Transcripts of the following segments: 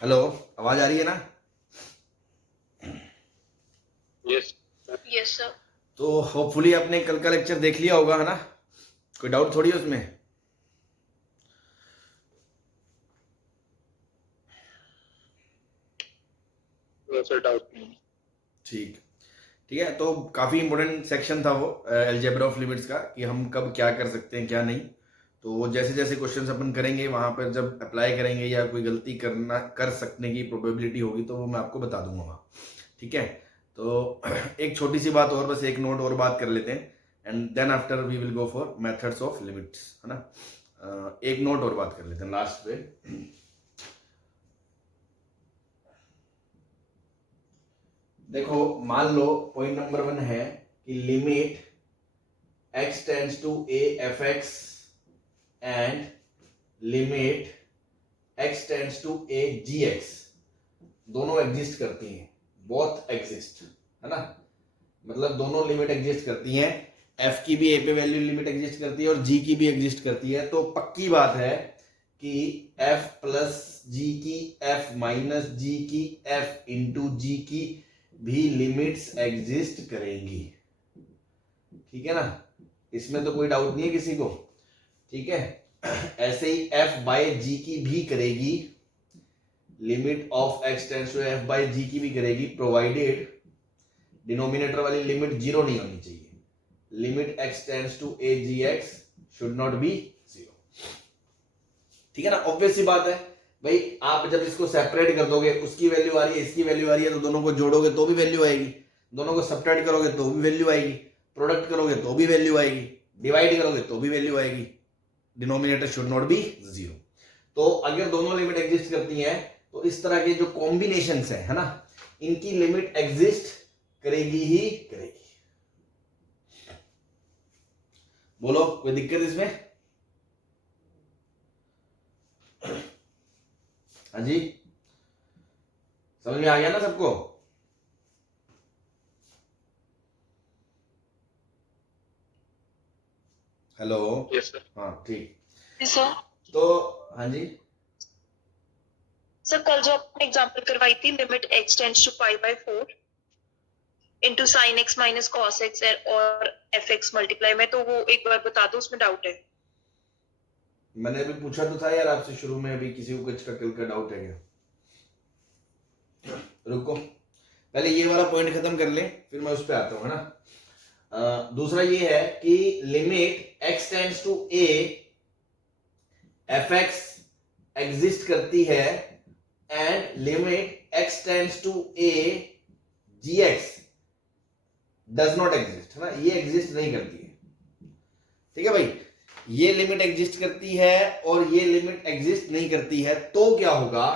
Hello, आवाज आ रही है ना? Yes yes sir. तो होपफुली आपने कल का लेक्चर देख लिया होगा, है ना? कोई डाउट थोड़ी है उसमें। सर, डाउट नहीं। ठीक ठीक है, तो काफ़ी इंपॉर्टेंट सेक्शन था वो अलजेब्रा ऑफ लिमिट्स का, कि हम कब क्या कर सकते हैं क्या नहीं। तो वो जैसे जैसे क्वेश्चंस अपन करेंगे वहां पर जब अप्लाई करेंगे या कोई गलती कर सकने की प्रोबेबिलिटी होगी तो वो मैं आपको बता दूंगा वहाँ। ठीक है, तो एक छोटी सी बात और, बस एक नोट और बात कर लेते हैं and then after we will go for methods of limits, है ना? एक नोट और बात कर लेते हैं लास्ट पे। देखो, मान लो पॉइंट नंबर 1 है कि limit x tends to a fx and limit x tends to a gx दोनों एग्जिस्ट करती हैं, बोथ एग्जिस्ट, है ना? मतलब दोनों लिमिट एग्जिस्ट करती हैं, f की भी a पे वैल्यू लिमिट एग्जिस्ट करती है और g की भी एग्जिस्ट करती है। तो पक्की बात है कि f प्लस जी की f माइनस जी की f इंटू जी की भी लिमिट्स एग्जिस्ट करेंगी। ठीक है ना? इसमें तो कोई डाउट नहीं है किसी को। ठीक है, ऐसे ही f बाय जी की भी करेगी, limit of x tends to f by G की भी करेगी, प्रोवाइडेड डिनोमिनेटर वाली लिमिट जीरो नहीं होनी चाहिए। Limit x tends to a gx should not be zero. ठीक है ना? ऑब्वियस सी बात है भाई, आप जब इसको सेपरेट कर दोगे, उसकी वैल्यू आ रही है इसकी वैल्यू आ रही है, तो दोनों को जोड़ोगे तो भी वैल्यू आएगी, दोनों को सब्ट्रैक्ट करोगे तो भी वैल्यू आएगी, प्रोडक्ट करोगे तो भी वैल्यू आएगी, डिवाइड करोगे तो भी वैल्यू आएगी। Denominator should not be zero. तो अगर दोनों लिमिट एग्जिस्ट करती हैं तो इस तरह के जो कॉम्बिनेशन है ना, इनकी लिमिट एग्जिस्ट करेगी ही करेगी। बोलो, कोई दिक्कत इसमें? हाँ जी, समझ में आ गया ना सबको? हेलो। Yes sir. हाँ ठीक। सर तो हाँ जी, सर कल जो आपने एग्जांपल करवाई थी, limit x tends to pi by 4 into sin x minus cos x और fx मल्टीप्लाई में, तो वो एक बार बता दो, उसमें डाउट है। मैंने अभी पूछा तो था यार आपसे शुरू में, अभी किसी को कुछ का डाउट है क्या? रुको, पहले ये वाला पॉइंट खत्म कर ले, फिर मैं उस पर आता हूँ, है ना? दूसरा ये है कि limit x tends to a fx exist करती है and limit x tends to a gx does not exist, है ना? ये एग्जिस्ट नहीं करती है। ठीक है भाई, ये लिमिट एग्जिस्ट करती है और ये लिमिट एग्जिस्ट नहीं करती है, तो क्या होगा?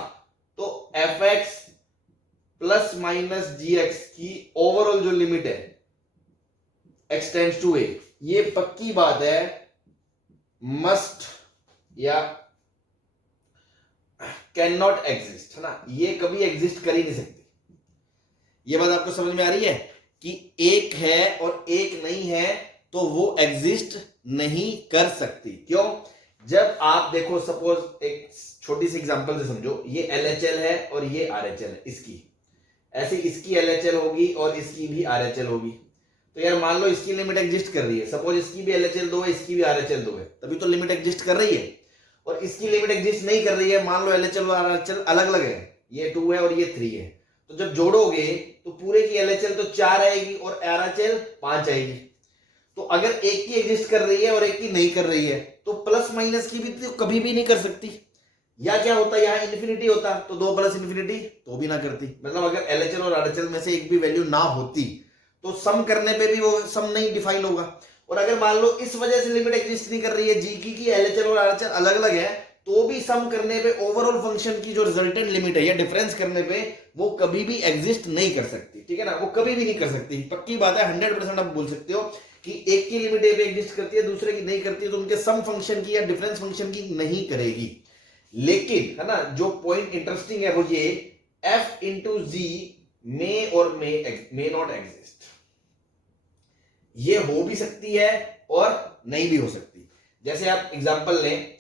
तो fx प्लस माइनस gx की ओवरऑल जो लिमिट है x टेंड्स टू a, ये पक्की बात है, मस्ट या कैन नॉट एग्जिस्ट, है ना? ये कभी एग्जिस्ट कर ही नहीं सकती। ये बात आपको समझ में आ रही है कि एक है और एक नहीं है तो वो एग्जिस्ट नहीं कर सकती। क्यों? जब आप देखो, सपोज एक छोटी सी एग्जांपल से समझो, ये LHL है और ये RHL है, इसकी ऐसे इसकी LHL होगी और इसकी भी RHL होगी। तो यार मान लो इसकी लिमिट एग्जिस्ट कर रही है, सपोज इसकी भी LHL 2 है इसकी भी RHL 2 है, तभी तो लिमिट एग्जिस्ट कर रही है। और इसकी लिमिट एग्जिस्ट नहीं कर रही है, मान लो LHL और RHL अलग अलग है, ये 2 है और ये 3 है, तो जब जोड़ोगे तो पूरे की LHL तो 4 आएगी और RHL 5 आएगी। तो अगर एक की एग्जिस्ट कर रही है और एक की नहीं कर रही है, तो प्लस माइनस की भी तो कभी भी नहीं कर सकती। या क्या होता, यहां इन्फिनिटी होता तो 2 प्लस इन्फिनिटी तो भी ना करती। मतलब अगर LHL और RHL में से एक भी वैल्यू ना होती तो सम करने पे भी वो सम नहीं डिफाइन होगा। और अगर मान लो इस वजह से लिमिट एग्जिस्ट नहीं कर रही है जी की LHL और RHL अलग अलग है, तो भी सम करने पे ओवरऑल फंक्शन की जो रिजल्टेंट लिमिट है या डिफरेंस करने पे वो कभी भी एग्जिस्ट नहीं कर सकती। ठीक है ना? वो कभी भी नहीं कर सकती, पक्की बात है, 100% आप बोल सकते हो कि एक की लिमिट ए पे एग्जिस्ट करती है, दूसरे की नहीं करती है, तो उनके सम फंक्शन की या डिफरेंस फंक्शन की नहीं करेगी। लेकिन है ना, जो पॉइंट इंटरेस्टिंग है वो ये, f इंटू जी मे और मे नॉट एग्जिस्ट। ये हो भी सकती है और नहीं भी हो सकती। जैसे आप एग्जांपल लें,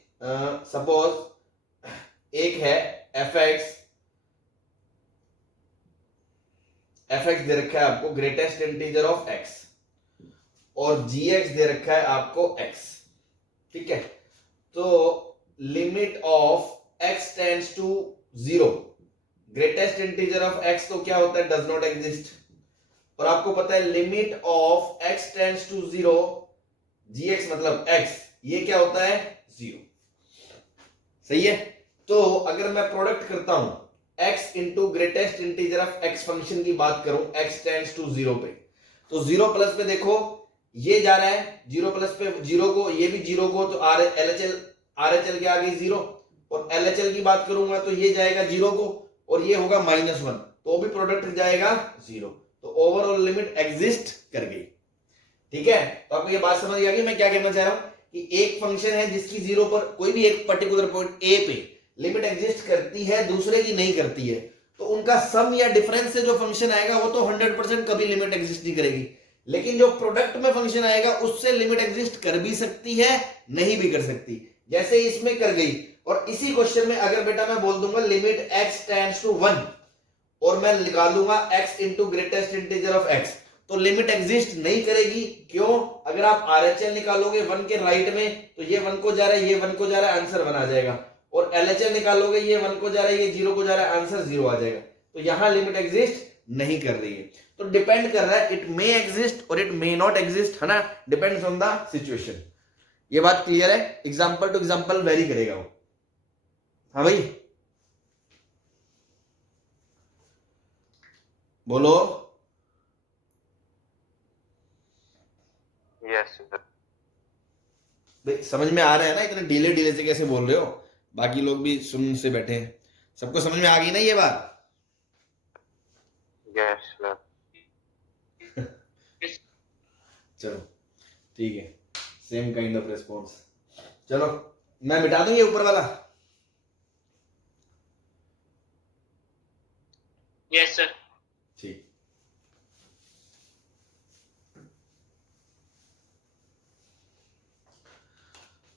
सपोज एक है fx एफ एक्स दे रखा है आपको ग्रेटेस्ट इंटीजर ऑफ एक्स, और जी एक्स दे रखा है आपको एक्स, ठीक है। तो limit of x tends to 0, greatest integer of x तो क्या होता है, डज नॉट एग्जिस्ट। और आपको पता है limit of x tends to 0, g x मतलब एक्स, ये क्या होता है, 0। सही है। तो अगर मैं प्रोडक्ट करता हूं x into greatest integer of x function की बात करूं x टेंड्स टू 0 पे, तो 0 प्लस पे देखो ये जा रहा है 0 प्लस पे 0 को, ये भी 0 को, तो RHL के आगे 0, और LHL की बात करूंगा तो ये जाएगा 0 को और ये होगा -1, तो भी प्रोडक्ट जाएगा 0, तो ओवरऑल लिमिट एग्जिस्ट कर गई। ठीक है, तो आपको ये बात समझ आ गई मैं क्या कहना चाह रहा हूं कि एक फंक्शन है जिसकी 0 पर कोई भी एक पर्टिकुलर पॉइंट ए पे लिमिट एग्जिस्ट करती है, दूसरे की नहीं करती है, तो उनका सम या डिफरेंस से जो फंक्शन आएगा वो तो 100% कभी लिमिट एग्जिस्ट नहीं करेगी, लेकिन जो प्रोडक्ट में फंक्शन आएगा उससे लिमिट एग्जिस्ट कर भी सकती है, नहीं भी कर सकती, जैसे इसमें कर गई। और इसी क्वेश्चन में अगर बेटा मैं बोल दूंगा लिमिट x टेंड्स टू 1 और मैं निकालूंगा x into greatest integer of x, तो लिमिट एग्जिस्ट नहीं करेगी। क्यों? अगर आप RHL निकालोगे 1 के राइट में तो ये 1 को जा रहा है, ये 1 को जा रहा है, आंसर 1 आ जाएगा, और LHL निकालोगे ये 1 को जा रहा है, ये 0 को जा रहा है, आंसर 0 आ जाएगा। तो यहां लिमिट एग्जिस्ट नहीं कर रही है, तो डिपेंड कर रहा है, इट मे एग्जिस्ट और इट मे नॉट एग्जिस्ट, है ना, डिपेंड्स ऑन द सिचुएशन। ये बात क्लियर है? एग्जांपल टू एग्जांपल वेरी करेगा वो। हाँ भाई बोलो। Yes sir. भाई समझ में आ रहा है ना, इतने ढीले से कैसे बोल रहे हो, बाकी लोग भी सुन से बैठे हैं, सबको समझ में आ गई ना ये बात? Yes sir. चलो ठीक है, सेम काइंड ऑफ रिस्पॉन्स। चलो मैं मिटा दूं ये ऊपर वाला। Yes sir. ठीक,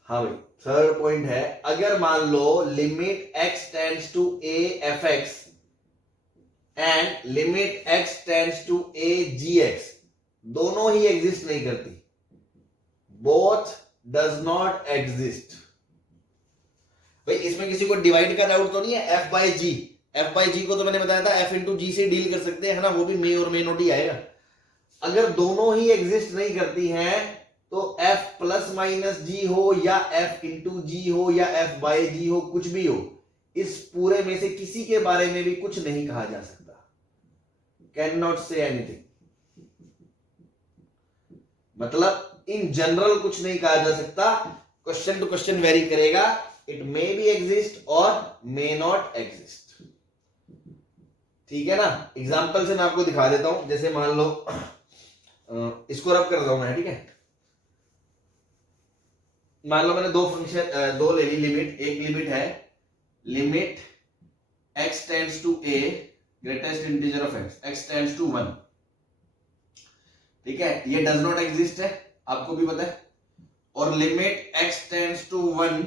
हाँ भाई थर्ड पॉइंट है, अगर मान लो limit x tends to a fx and limit x tends to a gx दोनों ही एग्जिस्ट नहीं करती, बोथ डज नॉट एग्जिस्ट। भाई इसमें किसी को डिवाइड का डाउट तो नहीं है? f बाई जी को तो मैंने बताया था f इंटू जी से डील कर सकते हैं, है ना, वो भी मे और मे नॉट ही आएगा। अगर दोनों ही एग्जिस्ट नहीं करती हैं तो f प्लस माइनस जी हो या f इंटू जी हो या f बाई जी हो, कुछ भी हो, इस पूरे में से किसी के बारे में भी कुछ नहीं कहा जा सकता, कैन नॉट से एनीथिंग, मतलब इन जनरल कुछ नहीं कहा जा सकता, क्वेश्चन टू क्वेश्चन वेरी करेगा, इट मे बी एग्जिस्ट और मे नॉट एग्जिस्ट। ठीक है ना, एग्जाम्पल से मैं आपको दिखा देता हूं, जैसे मान लो इसको रब कर रहा हूं मैं, ठीक है, मान लो मैंने दो ले ली लिमिट, एक लिमिट है limit x tends to a greatest integer of x tends to 1, ठीक है, ये डज नॉट एग्जिस्ट है, आपको भी पता है, और limit x tends to 1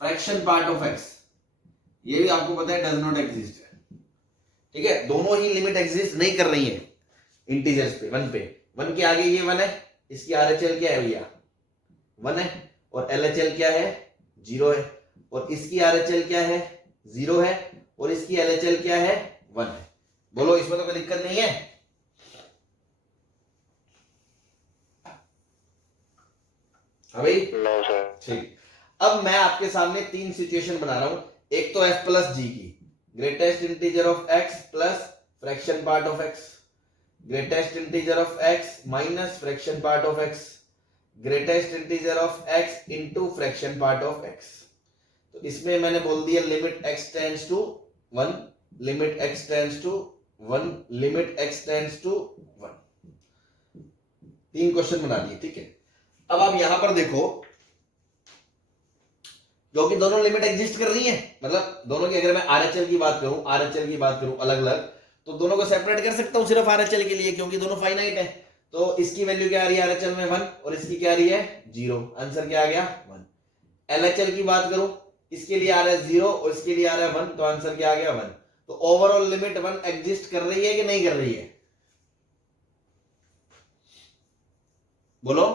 fraction part of x, ये भी आपको पता है डज नॉट एग्जिस्ट है। ठीक है, दोनों ही लिमिट एग्जिस्ट नहीं कर रही है इंटीजर्स पे, 1 पे, 1 के आगे ये 1 है, इसकी RHL क्या है भैया 1 है, और LHL क्या है 0 है, और इसकी RHL क्या है 0 है, और इसकी LHL क्या है 1 है। बोलो इसमें तो कोई दिक्कत नहीं है? हाँ भाई नो सर। ठीक, अब मैं आपके सामने 3 सिचुएशन बना रहा हूं, एक तो f प्लस जी की, greatest integer of x plus fraction part of x, greatest integer of x minus fraction part of x, greatest integer of x into fraction part of x। तो इसमें मैंने बोल दिया limit x tends to 1, limit x tends to 1, limit x tends to 1, 3 question बना दिए। ठीक है, अब आप यहां पर देखो, जो कि दोनों लिमिट एग्जिस्ट कर रही है, मतलब दोनों की अगर मैं RHL की बात करूं अलग अलग, तो दोनों को सेपरेट कर सकता हूं सिर्फ RHL के लिए, क्योंकि दोनों फाइनाइट है, तो इसकी वैल्यू क्या आ रही है RHL में 1 और इसकी क्या आ रही है 0, आंसर क्या आ गया 1। LHL की बात करूं, इसके लिए आ रहा है 0 और इसके लिए आ रहा है 1, तो आंसर क्या आ गया 1। तो ओवरऑल लिमिट 1 एग्जिस्ट कर रही है कि नहीं कर रही है? बोलो।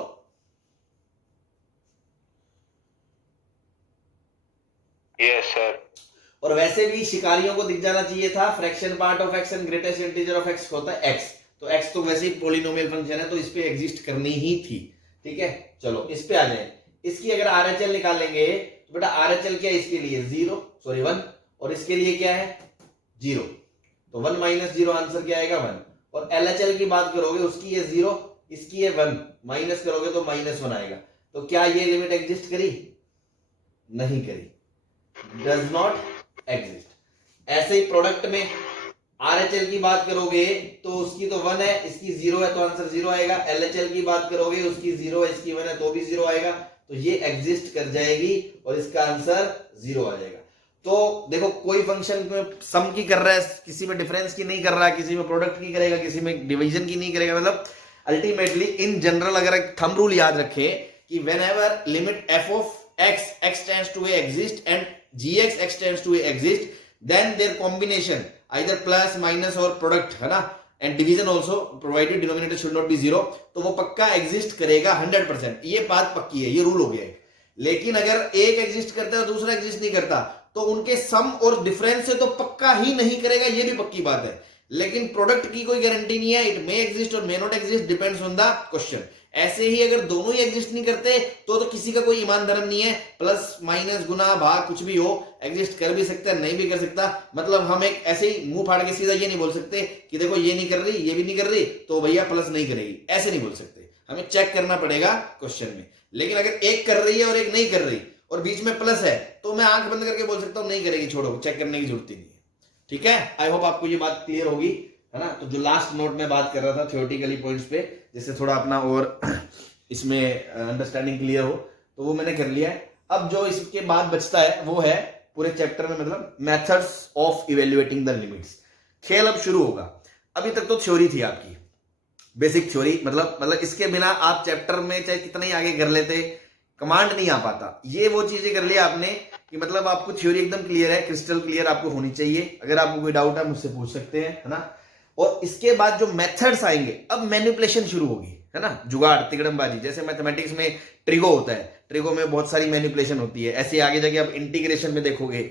Yes, sir. और वैसे भी शिकारियों को दिख जाना चाहिए था fraction part of x and greatest integer of x होता है एक्स, तो एक्स तो वैसे ही पॉलिनोमियल फंक्शन है तो इस पे एग्जिस्ट करनी ही थी। ठीक है, चलो इस पे आ जाए। इसकी अगर आरएचएल निकालेंगे तो बेटा आरएचएल क्या है इसके लिए 1 और इसके लिए क्या है 0, तो 1 - 0 आंसर क्या आएगा 1। और एलएचएल की बात करोगे उसकी है 0, इसकी है 1, माइनस करोगे तो -1 आएगा। तो क्या ये लिमिट एग्जिस्ट करी? नहीं करी, डज नॉट एग्जिस्ट। ऐसे ही प्रोडक्ट में आरएचएल की बात करोगे तो उसकी तो 1 है, इसकी 0 है तो आंसर 0 आएगा। एलएचएल की बात करोगे उसकी 0 है, इसकी 1 है तो भी 0 आएगा, तो ये एग्जिस्ट कर जाएगी और इसका आंसर 0 आ जाएगा। तो देखो कोई फंक्शन में सम की कर रहा है, किसी में डिफरेंस की नहीं कर रहा, किसी में प्रोडक्ट की करेगा, किसी में डिवीजन की नहीं करेगा। मतलब अल्टीमेटली इन जनरल अगर एक थंब रूल याद रखें कि whenever limit f of x tends to a exist and gx x tends to a exist, then their combination either plus minus or product है ना, and division also provided denominator should not be 0, तो वो पक्का exist करेगा 100%। ये बात पक्की है, ये रूल हो गया है। लेकिन अगर एक एग्जिस्ट करता है और दूसरा एग्जिस्ट नहीं करता तो उनके सम और डिफरेंस से तो पक्का ही नहीं करेगा, ये भी पक्की बात है। लेकिन प्रोडक्ट की कोई गारंटी नहीं है, इट मे एग्जिस्ट और may not exist, depends on the question. ऐसे ही अगर दोनों ही एग्जिस्ट नहीं करते तो किसी का कोई ईमान धर्म नहीं है, प्लस माइनस गुना भाग कुछ भी हो, एग्जिस्ट कर भी सकता है नहीं भी कर सकता। मतलब हम एक ऐसे ही मुंह फाड़ के सीधा ये नहीं बोल सकते कि देखो ये नहीं कर रही ये भी नहीं कर रही तो भैया प्लस नहीं करेगी, ऐसे नहीं बोल सकते। हमें चेक करना पड़ेगा क्वेश्चन में। लेकिन अगर एक कर रही है और एक नहीं कर रही और बीच में प्लस है तो मैं आंख बंद करके बोल सकता हूं नहीं करेगी, छोड़ो, चेक करने की जरूरत ही नहीं है। ठीक है, आई होप आपको ये बात क्लियर होगी, है ना। तो जो लास्ट नोट में बात कर रहा था थ्योरेटिकली पॉइंट्स पे, जिससे थोड़ा अपना और इसमें अंडरस्टैंडिंग क्लियर हो, तो वो मैंने कर लिया है। अब जो इसके बाद बचता है वो है पूरे चैप्टर में मतलब methods of evaluating the limits. खेल अब शुरू होगा। अभी तक तो थ्योरी थी आपकी, बेसिक थ्योरी, मतलब इसके बिना आप चैप्टर में चाहे कितना ही आगे कर लेते कमांड नहीं आ पाता। ये वो चीजें कर लिया आपने कि मतलब आपको थ्योरी एकदम क्लियर है, क्रिस्टल क्लियर आपको होनी चाहिए। अगर आपको कोई डाउट है मुझसे पूछ सकते हैं, है ना। और इसके बाद जो मेथड्स आएंगे, अब मैनिपुलेशन शुरू होगी, है ना, जुगाड़ तिकड़मबाजी। जैसे मैथमेटिक्स में ट्रिगो होता है, ट्रिगो में बहुत सारी मैनिपुलेशन होती है। ऐसे आगे जाके आप इंटीग्रेशन में देखोगे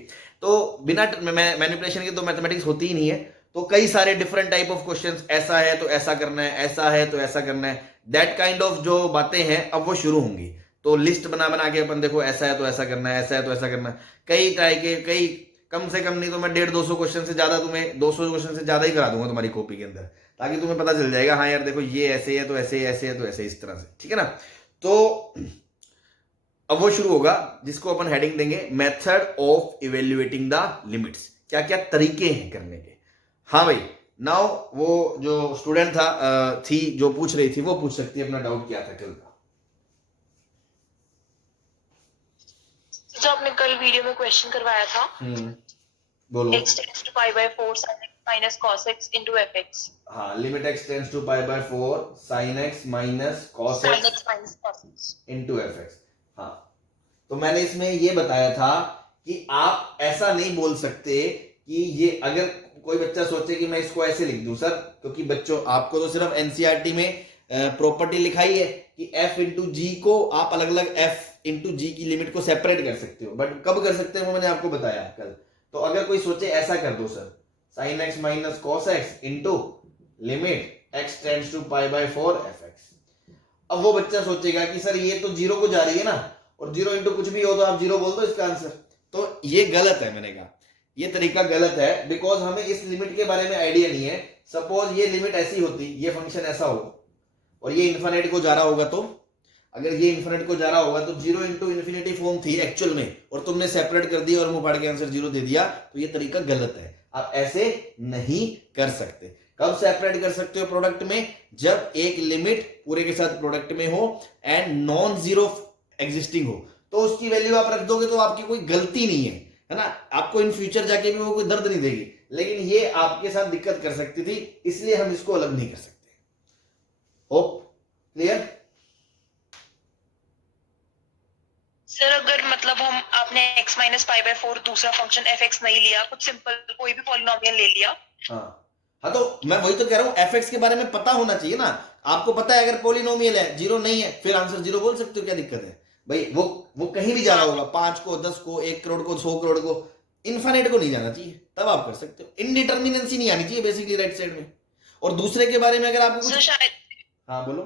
तो बिना मैनिपुलेशन के तो मैथमेटिक्स होती ही नहीं है। तो कई सारे डिफरेंट टाइप ऑफ क्वेश्चंस, ऐसा है तो ऐसा करना है, ऐसा है तो ऐसा करना है, दैट काइंड ऑफ जो बातें हैं अब वो शुरू होंगी। तो लिस्ट बना बना के अपन देखो ऐसा है तो ऐसा करना है, ऐसा है तो ऐसा करना है। कई तरह के, कई कम से कम नहीं तो मैं 150-200 क्वेश्चन से ज्यादा, तुम्हें 200 क्वेश्चन से ज्यादा ही करा दूंगा तुम्हारी कॉपी के अंदर, ताकि तुम्हें पता चल जाएगा हाँ यार देखो ये ऐसे है तो ऐसे, ऐसे है तो ऐसे, इस तरह से। ठीक है ना। तो अब वो शुरू होगा जिसको अपन हेडिंग देंगे method of evaluating the limits. क्या क्या तरीके हैं करने के। हाँ भाई, नाउ वो जो स्टूडेंट था थी जो पूछ रही थी वो पूछ सकती है अपना डाउट क्या था कल का। जो आपने कल वीडियो में क्वेश्चन करवाया था, बोलो। x tends to pi by 4 sin x minus cos x into fx। हाँ, limit x tends to pi by 4 sin x minus cos sin x x minus cos x into fx। हाँ, तो मैंने इसमें ये बताया था कि आप ऐसा नहीं बोल सकते कि ये, अगर कोई बच्चा सोचे कि मैं इसको ऐसे लिख दूं सर, क्योंकि बच्चों आपको तो सिर्फ एनसीईआरटी में प्रॉपर्टी लिखाई है कि f इंटू जी को आप अलग अलग f इंटू जी की लिमिट को सेपरेट कर सकते हो, बट कब कर सकते हो वो मैंने आपको बताया कल। तो अगर कोई सोचे ऐसा कर दो sir, sin x minus cos x into limit x tends to pi by 4 fx, अब वो बच्चा सोचेगा कि सर ये तो जीरो को जा रही है ना, और जीरो इंटू कुछ भी हो तो आप जीरो बोल दो इसका आंसर। तो ये गलत है, मैंने कहा ये तरीका गलत है, बिकॉज हमें इस लिमिट के बारे में आइडिया नहीं है। सपोज ये लिमिट ऐसी होती, ये फंक्शन ऐसा हो और ये इन्फिनिटी को जा रहा होगा, तो अगर ये इन्फिनिटी को जा रहा होगा तो जीरो इंटू इन्फिनिटी फॉर्म थी एक्चुअल में, और तुमने सेपरेट कर दिया और मुंह फाड़ के आंसर जीरो दे दिया, तो ये तरीका गलत है। आप ऐसे नहीं कर सकते। कब सेपरेट कर सकते हो प्रोडक्ट में? जब एक लिमिट पूरे के साथ प्रोडक्ट में हो एंड नॉन जीरो एग्जिस्टिंग हो, तो उसकी वैल्यू आप रख दोगे तो आपकी कोई गलती नहीं है ना। आपको इन फ्यूचर जाके भी वो कोई दर्द नहीं देगी, लेकिन ये आपके साथ दिक्कत कर सकती थी, इसलिए हम इसको अलग नहीं कर सकते। Hope clear? सर अगर मतलब हम आपने x माइनस पाई बाय 4 दूसरा फंक्शन fx नहीं लिया, कुछ सिंपल कोई भी पॉलिनोमियल ले लिया, हाँ हाँ तो मैं वही तो कह रहा हूं, एफ के बारे में पता होना चाहिए ना आपको। पता है अगर पोलिनोमियल है, जीरो नहीं है, फिर आंसर जीरो बोल सकते हो, क्या दिक्कत है भाई। वो कहीं भी जा रहा होगा, 5 को, 10 को, 1 करोड़ को, 100 करोड़ को, इन्फाइनाइट को नहीं जाना चाहिए, तब आप कर सकते हो। इनडिटर्मिनेंसी नहीं आनी चाहिए बेसिकली राइट साइड में। और दूसरे के बारे में अगर आपको सर कुछ, शायद हाँ बोलो।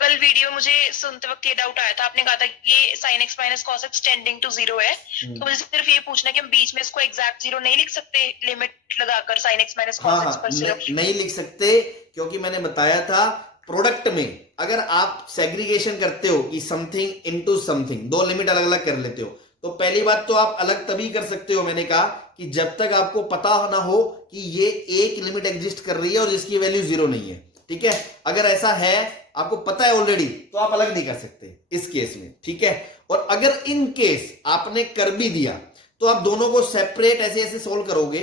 कल वीडियो मुझे सुनते वक्त ये डाउट आया था, आपने कहा था कि ये sin x minus cos x tending to zero है, तो मुझे सिर्फ ये पूछना है कि हम बीच में इसको एग्जैक्ट जीरो नहीं लिख सकते लिमिट लगाकर sin x माइनस हाँ cos x हाँ, पर सिर्फ? नहीं लिख सकते, क्योंकि मैंने बताया था प्रोडक्ट में अगर आप सेग्रीगेशन करते हो कि समथिंग इनटू समथिंग, दो लिमिट अलग अलग कर लेते हो, तो पहली बात तो आप अलग तभी कर सकते हो, मैंने कहा कि जब तक आपको पता ना हो कि ये एक लिमिट एग्जिस्ट कर रही है और जिसकी वैल्यू जीरो नहीं है, ठीक है। अगर ऐसा है, आपको पता है ऑलरेडी, तो आप अलग नहीं कर सकते इस केस में, ठीक है। और अगर इन केस आपने कर भी दिया, तो आप दोनों को सेपरेट ऐसे ऐसे सोल्व करोगे,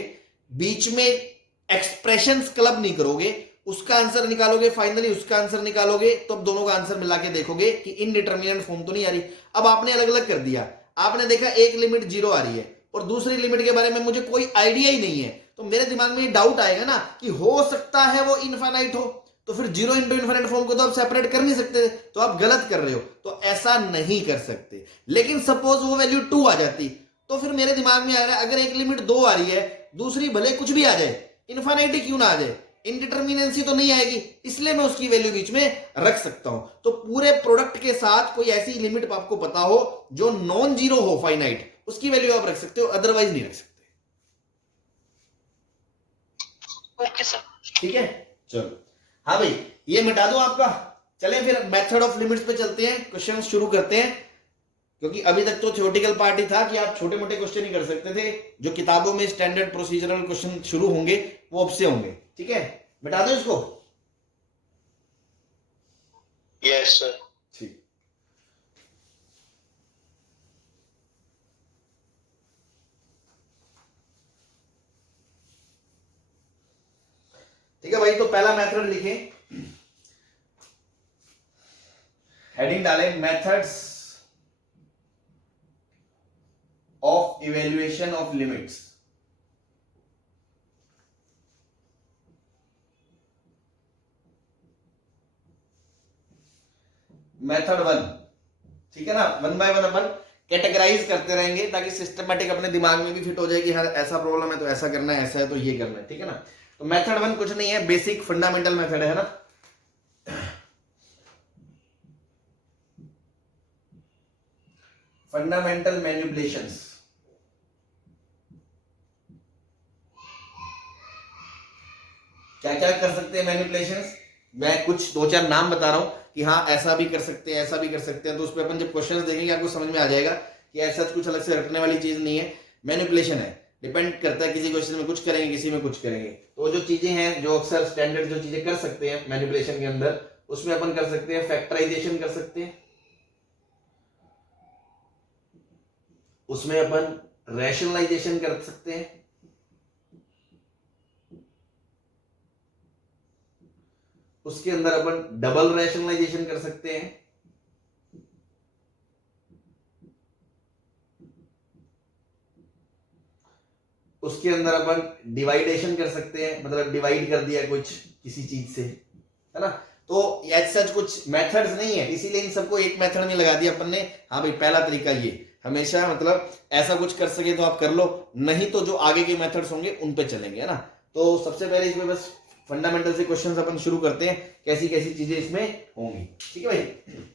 बीच में एक्सप्रेशंस क्लब नहीं करोगे, उसका आंसर निकालोगे, फाइनली उसका आंसर निकालोगे, तो अब दोनों का आंसर मिला के देखोगे कि इनडिटर्मिनेंट फॉर्म तो नहीं आ रही। अब आपने अलग अलग कर दिया, आपने देखा एक लिमिट जीरो आ रही है और दूसरी लिमिट के बारे में मुझे कोई आइडिया ही नहीं है, तो मेरे दिमाग में ये डाउट आएगा ना कि हो सकता है वो इनफाइनाइट हो, तो फिर जीरो इंटू इनफाइनाइट फॉर्म को तो आप सेपरेट कर नहीं सकते, तो आप गलत कर रहे हो, तो ऐसा नहीं कर सकते। लेकिन सपोज वो वैल्यू 2 आ जाती, तो फिर मेरे दिमाग में आ रहा है अगर एक लिमिट 2 आ रही है, दूसरी भले कुछ भी आ जाए, इनफाइनाइट क्यों ना आ जाए, इनडिटर्मिनेंसी तो नहीं आएगी, इसलिए मैं उसकी वैल्यू बीच में रख सकता हूं। तो पूरे प्रोडक्ट के साथ कोई ऐसी लिमिट आपको पता हो जो नॉन जीरो हो, फाइनाइट, उसकी वैल्यू आप रख सकते हो, अदरवाइज नहीं रख सकते। ओके सर, ठीक है, चलो। हाँ भाई, ये मिटा दो आपका। चलें फिर मेथड ऑफ लिमिट्स पे चलते हैं, क्वेश्चन शुरू करते हैं, क्योंकि अभी तक तो थ्योरेटिकल पार्ट ही था कि आप छोटे मोटे क्वेश्चन ही कर सकते थे। जो किताबों में स्टैंडर्ड प्रोसीजरल क्वेश्चन शुरू होंगे वो अब से होंगे, ठीक है। मिटा दो इसको। Yes sir. ठीक, ठीक है भाई। तो पहला मेथड लिखें, हेडिंग डालें methods of evaluation of limits. Method 1, ठीक है ना। 1 बाय 1 अपन कैटेगराइज करते रहेंगे ताकि सिस्टमेटिक अपने दिमाग में भी फिट हो जाए कि हर ऐसा प्रॉब्लम है तो ऐसा करना है, ऐसा है तो ये करना है, ठीक है ना। तो मेथड 1 कुछ नहीं है, बेसिक फंडामेंटल मेथड है ना। Fundamental manipulations. क्या क्या कर सकते हैं मैनिपुलेशंस, मैं कुछ 2-4 नाम बता रहा हूं कि हाँ ऐसा भी कर सकते हैं, ऐसा भी कर सकते हैं, तो उस पर अपन जब क्वेश्चंस देखेंगे आपको समझ में आ जाएगा कि ऐसा कुछ अलग से रखने वाली चीज नहीं है। मैनिपुलेशन है, डिपेंड करता है, किसी क्वेश्चन में कुछ करेंगे, किसी में कुछ करेंगे। तो जो चीजें हैं, जो अक्सर स्टैंडर्ड जो चीजें कर सकते हैं मैनिपुलेशन के अंदर, उसमें अपन कर सकते हैं फैक्टराइजेशन कर सकते हैं, उसमें अपन रैशनलाइजेशन कर सकते हैं, उसके अंदर अपन डबल रैशनलाइजेशन कर सकते हैं, उसके अंदर अपन डिवाइडेशन कर सकते हैं, मतलब डिवाइड कर दिया कुछ किसी चीज से, है ना। तो एज सच कुछ मेथड्स नहीं है, इसीलिए इन सबको एक मेथड में लगा दिया अपन ने। हाँ भाई, पहला तरीका ये, हमेशा मतलब ऐसा कुछ कर सके तो आप कर लो, नहीं तो जो आगे के मेथड्स होंगे उन पे चलेंगे, है ना। तो सबसे पहले इसमें बस फंडामेंटल से क्वेश्चंस अपन शुरू करते हैं, कैसी कैसी चीजें इसमें होंगी, ठीक है भाई।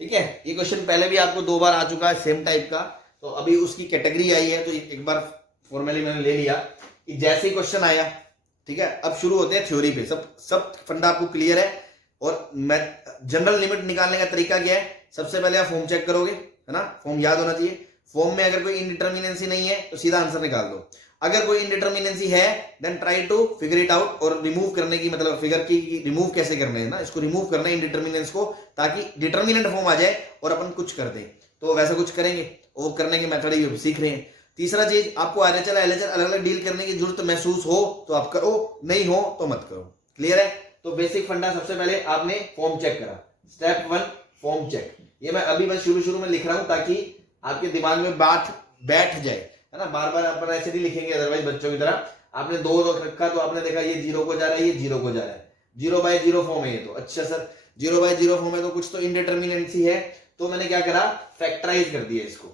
ठीक है, ये क्वेश्चन पहले भी आपको 2 बार आ चुका है सेम टाइप का, तो अभी उसकी कैटेगरी आई है तो एक बार फॉर्मली मैंने ले लिया कि जैसे ही क्वेश्चन आया, ठीक है। अब शुरू होते हैं थ्योरी पे, सब फंडा आपको क्लियर है। और मैं जनरल लिमिट निकालने का तरीका क्या है, सबसे पहले आप फॉर्म चेक करोगे, है ना, फॉर्म याद होना चाहिए। फॉर्म में अगर कोई इनडिटर्मिनेंसी नहीं है तो सीधा आंसर निकाल दो, अगर कोई इनडिटर्मिनेंसी है then try to figure it out, और रिमूव करने की मतलब फिगर की रिमूव कैसे करने है ना, इसको रिमूव करना है इनडिटर्मिनेंस को, ताकि डिटर्मिनेंट फॉर्म आ जाए और अपन कुछ कर दें। तो वैसा कुछ करेंगे, और करने के मेथड ही सीख रहे हैं। तीसरा चीज, आपको आरएचएल एलएचएल अलग अलग डील करने की जरूरत महसूस हो तो आप करो, नहीं हो तो मत करो। क्लियर है? तो बेसिक फंडा, सबसे पहले आपने फॉर्म चेक करा, स्टेप 1 फॉर्म चेक। ये मैं अभी बस शुरू में लिख रहा हूं ताकि आपके दिमाग में बात बैठ जाए, है ना। बार बार अपन ऐसे नहीं लिखेंगे, अदरवाइज बच्चों की तरह। आपने 2 रख रखा तो आपने देखा ये 0 को जा रहा है, ये 0 को जा रहा है, 0/0 फॉर्म है ये तो। अच्छा सर 0/0 फॉर्म है तो कुछ तो इनडिटर्मिनेंसी है, तो मैंने क्या करा, फैक्टराइज कर दिया इसको,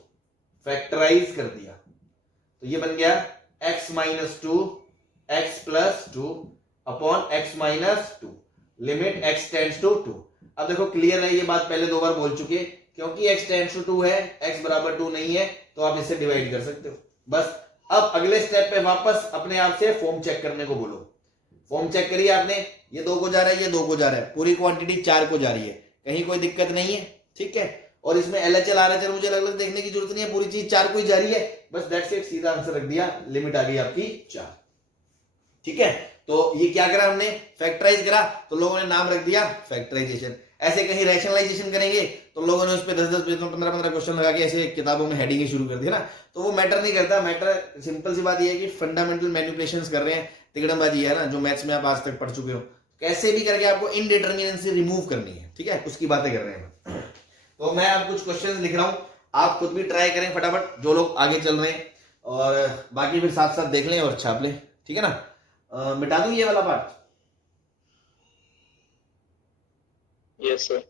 फैक्टराइज कर दिया। तो ये बन गया x - 2 x + 2 upon x - 2, limit x tends to 2। अब देखो क्लियर है, ये बात पहले 2 बार बोल चुके, क्योंकि x टेंड्स टू 2 है, x = 2 नहीं है, तो आप इससे डिवाइड कर सकते हो बस। अब अगले स्टेप पे वापस अपने आप से फॉर्म चेक करने को बोलो। फॉर्म चेक करिए आपने, ये 2 को जा रहा है, ये 2 को जा रहा है, पूरी क्वांटिटी 4 को जा रही है, कहीं कोई दिक्कत नहीं है, ठीक है। और इसमें एलएचएल आरएचएल मुझे अलग अलग देखने की जरूरत नहीं है, पूरी चीज 4 को ही जा रही है, बस दैट्स इट, सीधा आंसर रख दिया, लिमिट आ गई आपकी 4, ठीक है। तो ये क्या करा हमने, फैक्टराइज करा, तो लोगों ने नाम रख दिया फैक्टराइजेशन। ऐसे कहीं रैशनलाइजेशन करेंगे तो लोगों ने उस पर 10-10 15-15 क्वेश्चन लगा के ऐसे किताबों में हेडिंग शुरू कर दी ना, तो वो मैटर नहीं करता। मैटर सिंपल सी बात ये है कि फंडामेंटल मैनिपुलेशंस कर रहे हैं, तिकड़मबाजी है ना, जो मैथ्स में आप आज तक पढ़ चुके हो, कैसे भी करके आपको इनडिटर्मिनेंसी रिमूव करनी है, ठीक है, उसकी बातें कर रहे हैं। तो मैं अब कुछ क्वेश्चंस लिख रहा हूं, आप खुद भी ट्राई करें फटाफट, जो लोग आगे चल रहे हैं, और बाकी फिर साथ साथ देख लें और छाप लें, ठीक है ना। मिटा दूं ये वाला part? Yes, sir.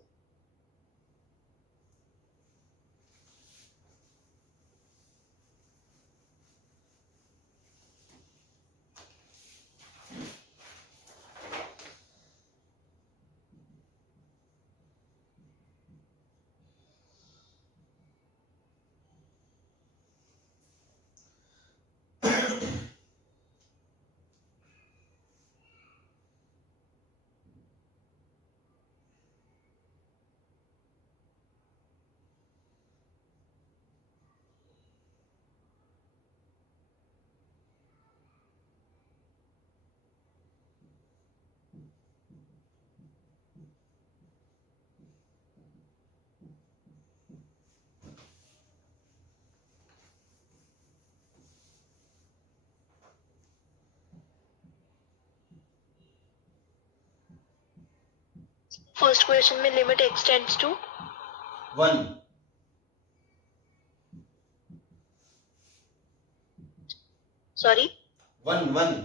First question में limit x tends to 1, sorry 1, 1,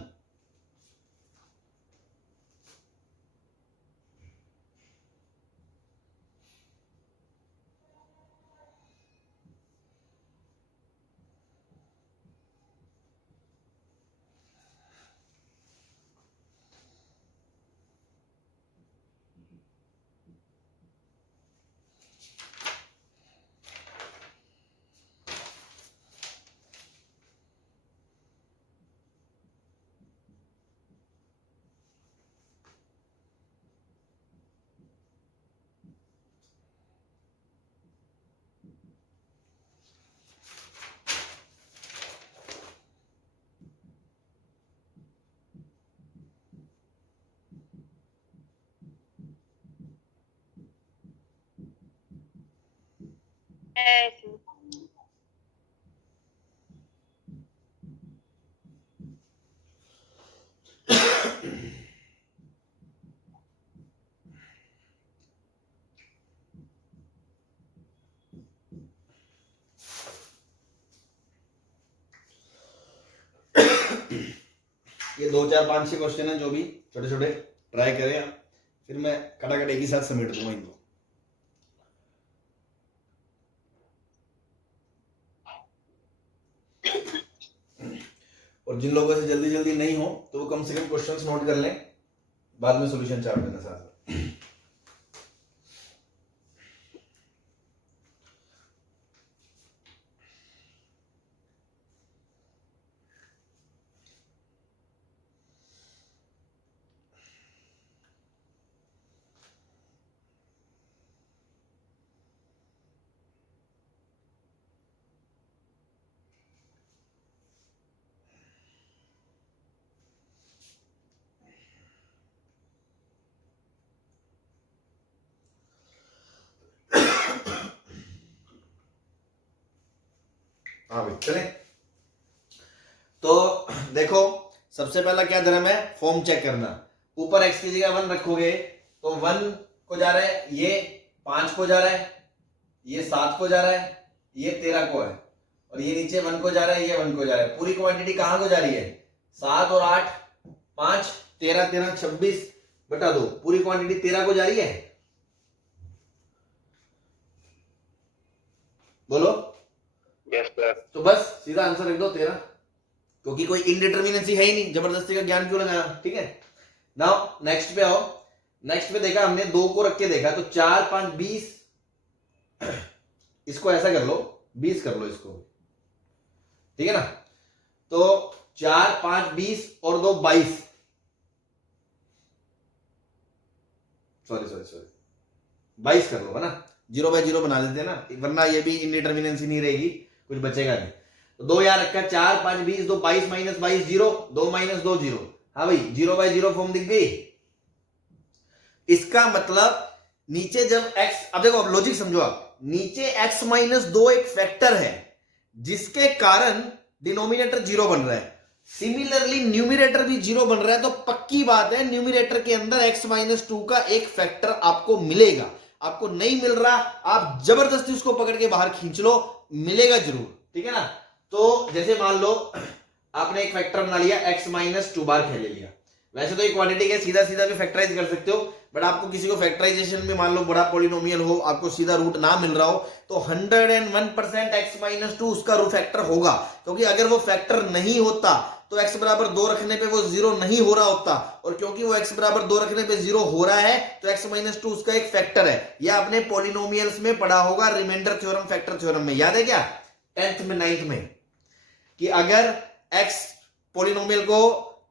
ये 2 4 5 6 क्वेश्चन है, जो भी छोटे छोटे ट्राई करें आप, फिर मैं कटाकट एक ही साथ समेट दूंगा इनको। और जिन लोगों से जल्दी जल्दी नहीं हो तो वो कम से कम क्वेश्चंस नोट कर लें, बाद में सॉल्यूशन चार्ट देना साथ में। हाँ भाई चले। तो देखो सबसे पहला क्या धर्म है, फॉर्म चेक करना। ऊपर x की जगह 1 रखोगे तो 1 को जा रहा है, ये 5 को जा रहा है, ये 7 को जा रहा है, ये 13 को है, और ये नीचे 1 को जा रहा है, ये 1 को जा रहा है। पूरी क्वांटिटी कहां को जा रही है, 7 और 8 5 13 13 26 बटा 2, पूरी क्वांटिटी 13 को जा रही है। बोलो। Yes sir. तो बस सीधा आंसर लिख दो 13, क्योंकि कोई इनडिटर्मिनेंसी है ही नहीं, जबरदस्ती का ज्ञान क्यों लगाना। ठीक है, नाउ नेक्स्ट पे आओ। नेक्स्ट पे देखा हमने 2 को रख के देखा, तो 4 5 20, इसको ऐसा कर लो 20 कर लो इसको, ठीक है ना। तो 4 5 20 और 2 22, सॉरी 22 कर लो, है ना। 0 बाय 0 बना देते हैं ना, वरना ये भी इनडिटर्मिनेंसी नहीं रहेगी, कुछ बचेगा नहीं। तो 2 यहाँ रखा, 4 5 20, 2 22 माइनस 22 0, 2 माइनस 2 0। हाँ भाई 0 बाय 0 फॉर्म दिख गई। इसका मतलब नीचे जब x, अब देखो अब लॉजिक समझो आप, नीचे x माइनस 2 एक फैक्टर है जिसके कारण डिनोमिनेटर 0 बन रहा है। सिमिलरली न्यूमिरेटर भी 0 बन रहा है, तो पक्की बात है न्यूमिरेटर के अंदर x माइनस 2 का एक फैक्टर आपको मिलेगा। आपको नहीं मिल रहा, आप जबरदस्ती उसको पकड़ के बाहर खींच लो, मिलेगा जरूर। ठीक है ना। तो जैसे मान लो आपने एक फैक्टर बना लिया, x माइनस 2 बार ले लिया। वैसे तो एक क्वांटिटी के सीधा सीधा भी फैक्टराइज कर सकते हो, बट आपको किसी को फैक्टराइजेशन में मान लो बड़ा पॉलिनोमियल हो, आपको सीधा रूट ना मिल रहा हो, तो 101% x माइनस 2 उसका रूट फैक्टर होगा। क्योंकि अगर वो फैक्टर नहीं होता तो x बराबर 2 रखने पे वो 0 नहीं हो रहा होता, और क्योंकि वो x बराबर 2 रखने पे 0 हो रहा है तो x माइनस 2 उसका एक फैक्टर है। यह आपने पॉलिनोमियल्स में पढ़ा होगा, रिमाइंडर थ्योरम, फैक्टर थ्योरम में, याद है क्या 10th में 9th में, कि अगर x पॉलिनोमियल को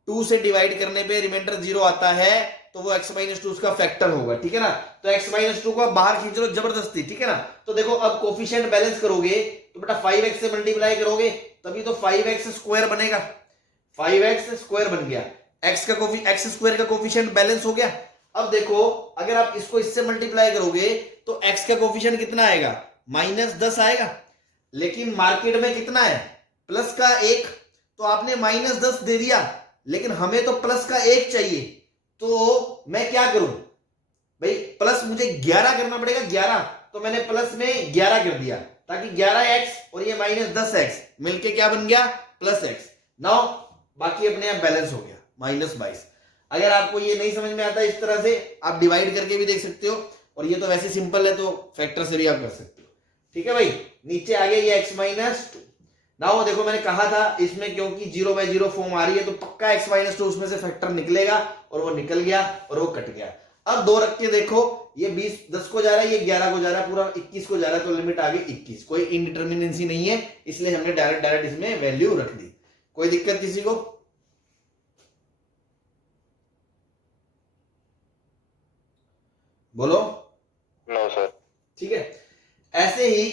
2 से डिवाइड करने पे रिमाइंडर 0 आता है तो वो x माइनस 2 उसका फैक्टर होगा। ठीक है ना। तो x माइनस 2 को बाहर खींच लो जबरदस्ती। ठीक है ना। तो देखो अब कोफिशिएंट बैलेंस करोगे तो बेटा 5x से मल्टीप्लाई करोगे तभी तो 5x स्क्वायर बनेगा, 5x स्क्वायर बन गया, x स्क्वायर का कोफिशिएंट बैलेंस हो गया। अब देखो अगर आप इसको इससे मल्टीप्लाई करोगे तो x का कोफिशिएंट कितना आएगा, -10 आएगा, लेकिन मार्केट में कितना है, प्लस का 1, तो आपने -10 दे दिया, लेकिन हमें तो प्लस का 1 चाहिए, तो मैं क्या करूं भाई, प्लस मुझे 11 करना पड़ेगा, 11, तो मैंने प्लस में 11 कर दिया, ताकि 11x और ये -10x मिलके क्या बन गया, +x। नाउ बाकी अपने आप बैलेंस हो गया, -22। अगर आपको ये नहीं समझ में आता इस तरह से, आप डिवाइड करके भी देख सकते हो, और ये तो वैसे सिंपल है तो फैक्टर से भी आप कर सकते हो। ठीक है भाई, नीचे आ गया ये x माइनस 2। नाउ देखो मैंने कहा था इसमें क्योंकि 0 बाय 0 फॉर्म आ रही है तो पक्का x माइनस 2 उसमें से फैक्टर निकलेगा, और वो निकल गया और वो कट गया। अब 2 रख के देखो, ये 10 को जा रहा है, ये 11 को जा रहा है, पूरा 21 को जा रहा है, तो लिमिट आ गई 21। कोई इनडिटर्मिनेंसी नहीं है, इसलिए हमने डायरेक्ट इसमें वैल्यू रख दी। कोई दिक्कत किसी को? बोलो। No sir. ठीक है। ऐसे ही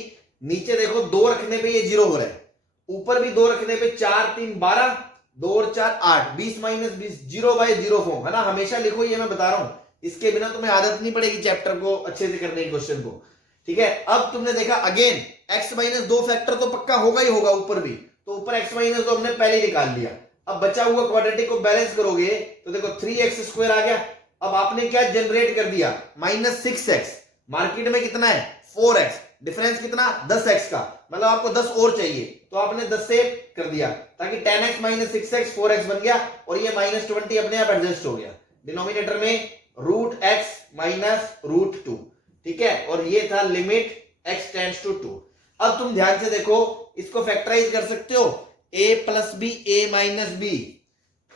नीचे देखो 2 रखने पे ये 0 हो रहा है, ऊपर भी 2 रखने पे 4 3 12, 2 और 4 8, 20 माइनस 20, 0 बाय 0 फॉर्म, है ना। हमेशा लिखो, ये मैं बता रहा हूं, इसके बिना तुम्हें आदत नहीं पड़ेगी चैप्टर को अच्छे से करने की, क्वेश्चन को। ठीक है। अब तुमने देखा अगेन x माइनस 2 फैक्टर तो पक्का होगा ही होगा ऊपर भी, तो ऊपर x माइनस 2 हमने पहले ही निकाल लिया। अब बचा हुआ क्वाड्रेटिक को बैलेंस करोगे तो देखो 3x स्क्वायर आ गया। अब आपने क्या जनरेट कर दिया, -6x, मार्केट में कितना है 4x, डिफरेंस कितना 10x का, मतलब आपको 10 और चाहिए, तो आपने 10 से कर दिया, ताकि 10x माइनस 6x 4x बन गया, और ये -20 अपने आप एडजस्ट हो गया डिनोमिनेटर में, √x माइनस √2। ठीक है। और ये था लिमिट x टेंड्स टू 2। अब तुम ध्यान से देखो, इसको फैक्टराइज कर सकते हो, a plus b, a minus b,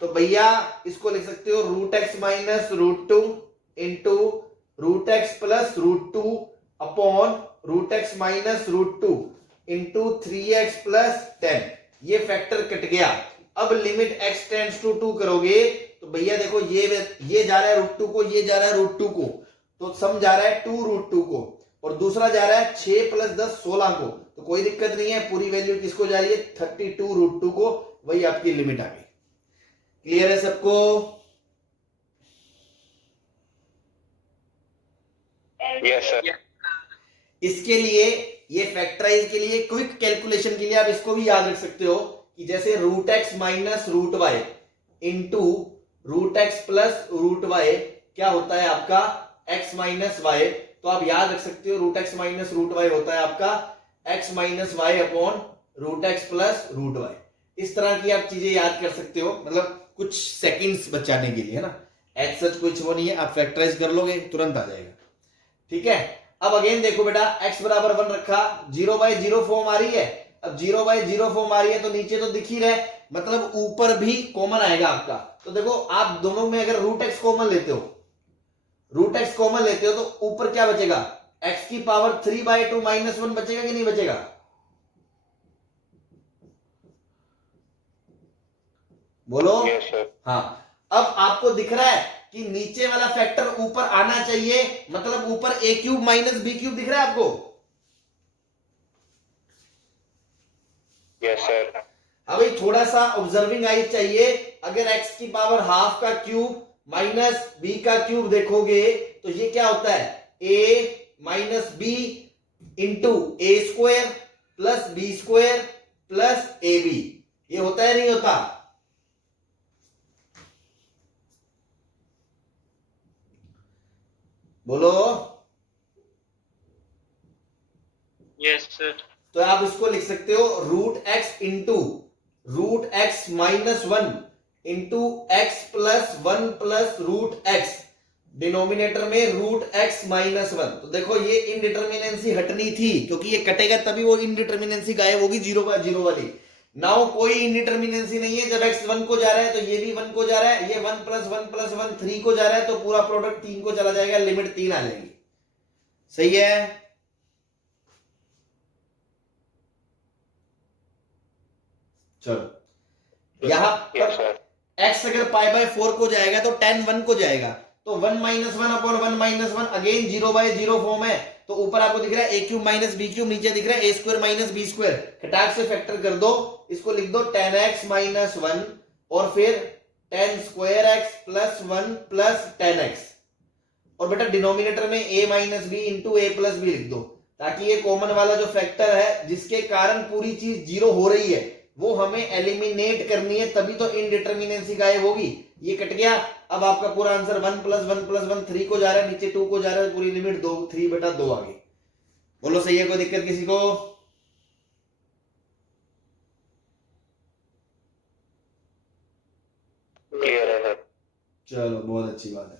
तो भैया इसको लिख सकते हो √x minus √2 into √x plus √2 upon √x minus √2 into 3x plus 10। ये फैक्टर कट गया। अब लिमिट x टेंड्स टू 2 करोगे तो भैया देखो ये जा रहा है √2 को, ये जा रहा है √2 को, तो सम जा रहा है 2√2 को, और दूसरा जा रहा है 6 प्लस 10 16 को, तो कोई दिक्कत नहीं है, पूरी वैल्यू किसको जा रही है 32√2 को, वही आपकी लिमिट आ गई। क्लियर है सबको? Yes sir. इसके लिए, ये फैक्टराइज के लिए, क्विक कैलकुलेशन के लिए आप इसको भी याद रख सकते हो कि जैसे root x minus root y into root x plus root y क्या होता है आपका एक्स माइनस वाई। तो आप याद रख सकते हो root x minus root y होता है आपका x minus y upon root x plus root y. इस तरह की आप चीजें याद कर सकते हो, मतलब कुछ सेकंड्स बचाने के लिए, है ना। एक्स सच कुछ वो नहीं है, आप फैक्टराइज कर लोगे तुरंत आ जाएगा। ठीक है, अब अगेन देखो बेटा x बराबर 1 रखा, 0/0 फॉर्म आ रही है। अब 0/0 फॉर्म आ रही है तो नीचे तो दिख ही रहा है, मतलब ऊपर भी कॉमन आएगा आपका। तो देखो आप दोनों में अगर रूट एक्स कॉमन लेते हो, रूट एक्स कॉमन लेते हो तो ऊपर क्या बचेगा, x की पावर 3/2 -1 बचेगा कि नहीं बचेगा। बोलो। Yes, sir. हाँ, अब आपको दिख रहा है कि नीचे वाला फैक्टर ऊपर आना चाहिए, मतलब ऊपर a cube minus b cube दिख रहा है आपको। Yes, sir. अब भाई थोड़ा सा ऑब्जर्विंग आई चाहिए, अगर x की पावर हाफ का क्यूब माइनस b का क्यूब देखोगे तो ये क्या होता है a minus b into a square plus b square plus a b, ये होता है नहीं होता। बोलो। Yes, sir. तो आप इसको लिख सकते हो root x into root x minus 1 into x plus 1 plus root x, denominator में रूट एक्स माइनस 1। तो देखो ये इनडिटर्मिनेंसी हटनी थी, क्योंकि ये कटेगा तभी वो इनडिटर्मिनेंसी गायब होगी 0/0 वाली। नाउ कोई इनडिटर्मिनेंसी नहीं है, जब x 1 को जा रहा है तो ये भी 1 को जा रहा है, ये 1 + 1 + 1 3 को जा रहा है, तो पूरा प्रोडक्ट 3 को चला जाएगा, लिमिट 3 आ जाएगी। सही है। चलो यहां Yes, sir. x अगर π/4 को जाएगा तो tan 1 को जाएगा, तो 1 - 1 अपॉन 1 - 1 अगेन 0/0 फॉर्म है। तो ऊपर आपको दिख रहा है a cube minus b cube, नीचे दिख रहा है a square minus b square. खटाक से फैक्टर कर दो, इसको लिख दो tan x - 1 और फिर tan square x plus 1 plus tan x, और बेटा डिनोमिनेटर में a minus b into a plus b लिख दो, ताकि ये कॉमन वाला जो फैक्टर है जिसके कारण पूरी चीज जीरो हो रही है वो हमें एलिमिनेट करनी है, तभी तो इनडिटर्मिनेंसी गायब होगी। ये कट गया। अब आपका पूरा आंसर 1 + 1 + 1 3 को जा रहा है, नीचे 2 को जा रहा है, पूरी लिमिट 2 3/2 आ गई। बोलो सही है, कोई दिक्कत किसी को। Clear है, sir. चलो बहुत अच्छी बात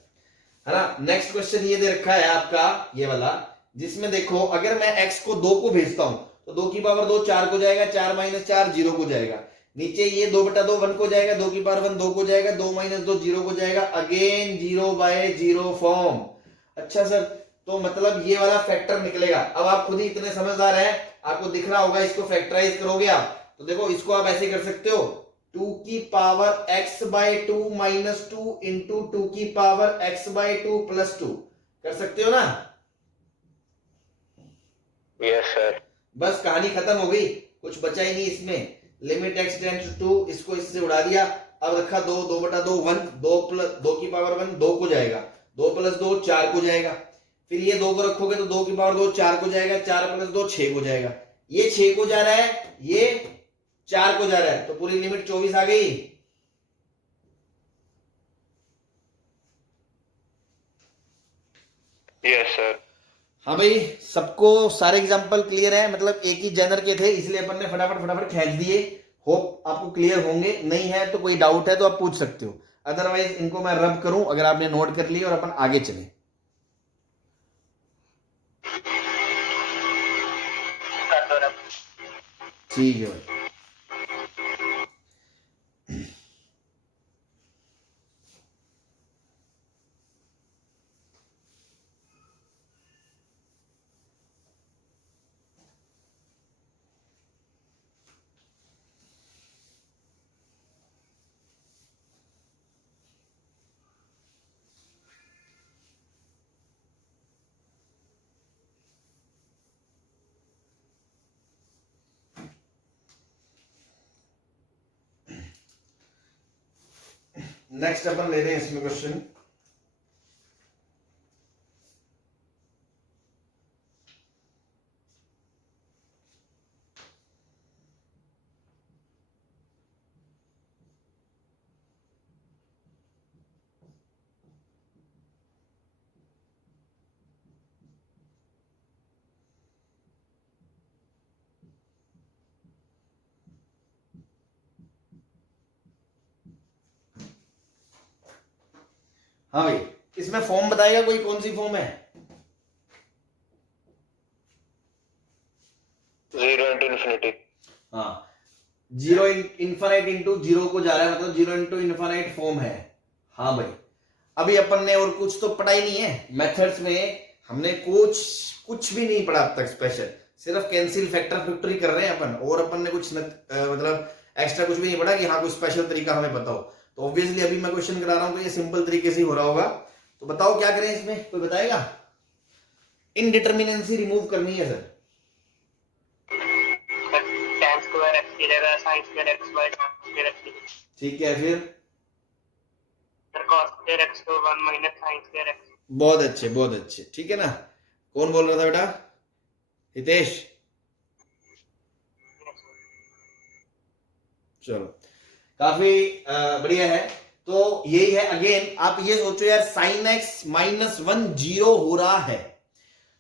है ना। नेक्स्ट क्वेश्चन ये दे रखा है आपका ये वाला, जिसमें देखो अगर मैं x को 2 को भेजता हूं तो 2 की पावर 2 4 को जाएगा, 4 - 4 0 को जाएगा, नीचे ये 2/2 1 को जाएगा, 2 की पावर 1 2 को जाएगा, 2 - 2 0 को जाएगा, अगेन 0/0 फॉर्म। अच्छा सर, तो मतलब ये वाला फैक्टर निकलेगा। अब आप खुद ही इतने समझदार हैं, आपको दिख रहा होगा, इसको फैक्टराइज करोगे आप तो देखो इसको आप ऐसे कर सकते हो 2 की पावर x/2 - 2 इंटू 2 की पावर x/2 + 2 कर सकते हो ना। Yes, sir. बस कहानी खत्म हो गई, कुछ बचा ही नहीं इसमें। लिमिट x टेंड्स टू 2, इसको इससे उड़ा दिया। अब रखा 2 2/2 1, 2 की पावर 1 2 को जाएगा, 2 + 2 4 को जाएगा, फिर ये 2 को रखोगे तो 2 की पावर 2 4 को जाएगा, 4 + 2 6 को जाएगा, ये 6 को जा रहा है, ये 4 को जा रहा है, तो पूरी लिमिट 24 आ गई। Yes, sir. हाँ भाई, सबको सारे एग्जांपल क्लियर है, मतलब एक ही जेनर के थे इसलिए अपन ने फटाफट फटाफट खींच दिए। होप आपको क्लियर होंगे, नहीं है तो कोई डाउट है तो आप पूछ सकते हो, अदरवाइज इनको मैं रब करूं अगर आपने नोट कर लिए और अपन आगे चले। ठीक है भाई। नेक्स्ट अपन ले रहे हैं इसमें क्वेश्चन, हाँ भाई, इसमें फॉर्म बताएगा कोई, कौन सी फॉर्म है? 0 into infinity. हाँ, 0 इन्फानाइट इंटू 0 को जा रहा है, मतलब 0 इंटू इन्फानाइट फॉर्म है। हाँ भाई, अभी अपन ने और कुछ तो पढ़ा ही नहीं है मेथड्स में, हमने कुछ भी नहीं पढ़ा अब तक स्पेशल, सिर्फ कैंसिल फैक्टर फैक्टरी कर रहे हैं अपन, और अपन ने कुछ मतलब एक्स्ट्रा कुछ भी नहीं पढ़ा कि हाँ कोई स्पेशल तरीका हमें पता हो। तो ऑब्वियसली अभी मैं क्वेश्चन करा रहा हूँ तो ये सिंपल तरीके से ही हो रहा होगा। तो बताओ क्या करें इसमें, कोई बताएगा? इनडिटर्मिनेंसी रिमूव करनी है सर। tan square x की जगह sin square x by tan square x की जगह ठीक है, फिर cos square x को 1 minus sin square x। बहुत अच्छे बहुत अच्छे, ठीक है ना। कौन बोल रहा था बेटा? हितेश। चलो, काफी बढ़िया है। तो यही है, अगेन आप ये सोचो यार, साइन एक्स माइनस 1 0 हो रहा है,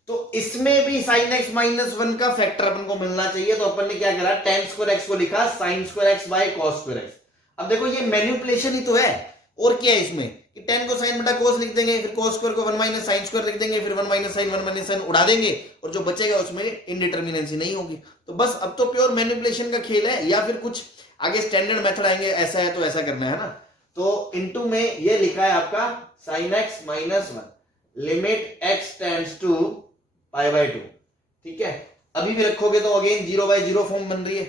तो इसमें भी साइन एक्स माइनस 1 का फैक्टर अपन को मिलना चाहिए। तो अपन ने क्या करा, टेन स्क्वायर एक्स को लिखा sign square x by cos square x. अब देखो ये मैनिपुलेशन ही तो है, और क्या है इसमें कि टेन को साइन बटा कोस लिख देंगे, फिर कोस स्क्वायर को 1 माइनस साइन स्क्वायर लिख देंगे, फिर 1 माइनस साइन 1 माइनस साइन उड़ा देंगे, और जो बचेगा उसमें इनडिटर्मिनेंसी नहीं होगी। तो बस अब तो प्योर मैनिपुलेशन का खेल है, या फिर कुछ आगे स्टैंडर्ड मेथड आएंगे, ऐसा है तो ऐसा करना है ना। तो इनटू में ये लिखा है आपका sine x minus 1 limit x tends to pi by 2, ठीक है। अभी भी रखोगे तो अगेन 0/0 फॉर्म बन रही है,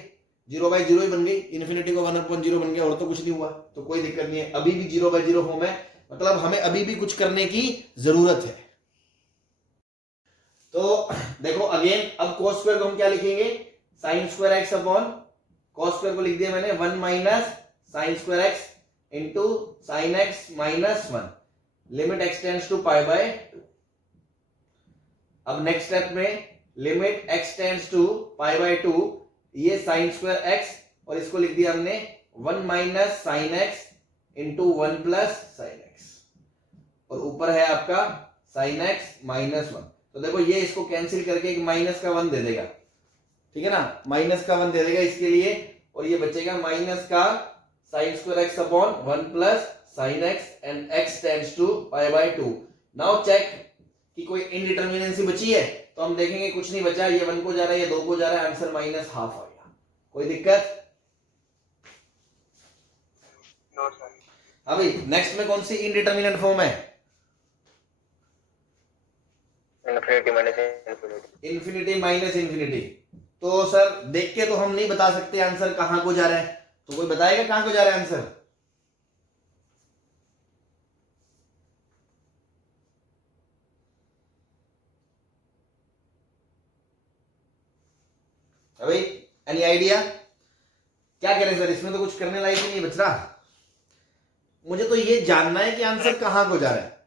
0/0 ही बन गई, इन्फिनिटी को 1/0 बन गया, और तो कुछ नहीं हुआ, तो कोई दिक्कत नहीं है, अभी भी 0/0 फॉर्म है, मतलब हमें अभी भी कुछ करने की जरूरत है। तो देखो अगेन, अब cos स्क्वायर को हम क्या लिखेंगे, sine square x upon cos square को लिख दिया मैंने 1 minus sine square x into sine x minus 1 limit x tends to pi by 2। अब नेक्स्ट स्टेप में limit x tends to pi by 2, ये साइन स्क्वायर x, और इसको लिख दिया हमने 1 minus sine x into 1 plus sine x, और ऊपर है आपका साइन एक्स माइनस 1। तो देखो ये इसको कैंसिल करके एक माइनस का 1 दे देगा, ठीक है ना, माइनस का 1 दे देगा इसके लिए, और ये बचेगा माइनस का sine square x upon 1 plus sine x and x tends to pi by 2। Now check कि कोई इनडिटर्मिनेंसी बची है, तो हम देखेंगे कुछ नहीं बचा, ये 1 को जा रहा है, ये 2 को जा रहा है, आंसर माइनस हाफ आ गया। कोई दिक्कत? No sir. अभी नेक्स्ट में कौन सी इनडिटर्मिनेंट फॉर्म है? Infinity minus infinity. Infinity minus infinity. तो सर देख के तो हम नहीं बता सकते आंसर कहां को जा रहा है, तो कोई बताएगा कहां को जा रहा है आंसर? अभी एनी आइडिया क्या करें सर, इसमें तो कुछ करने लायक ही नहीं बच रहा। मुझे तो ये जानना है कि आंसर कहां को जा रहा है,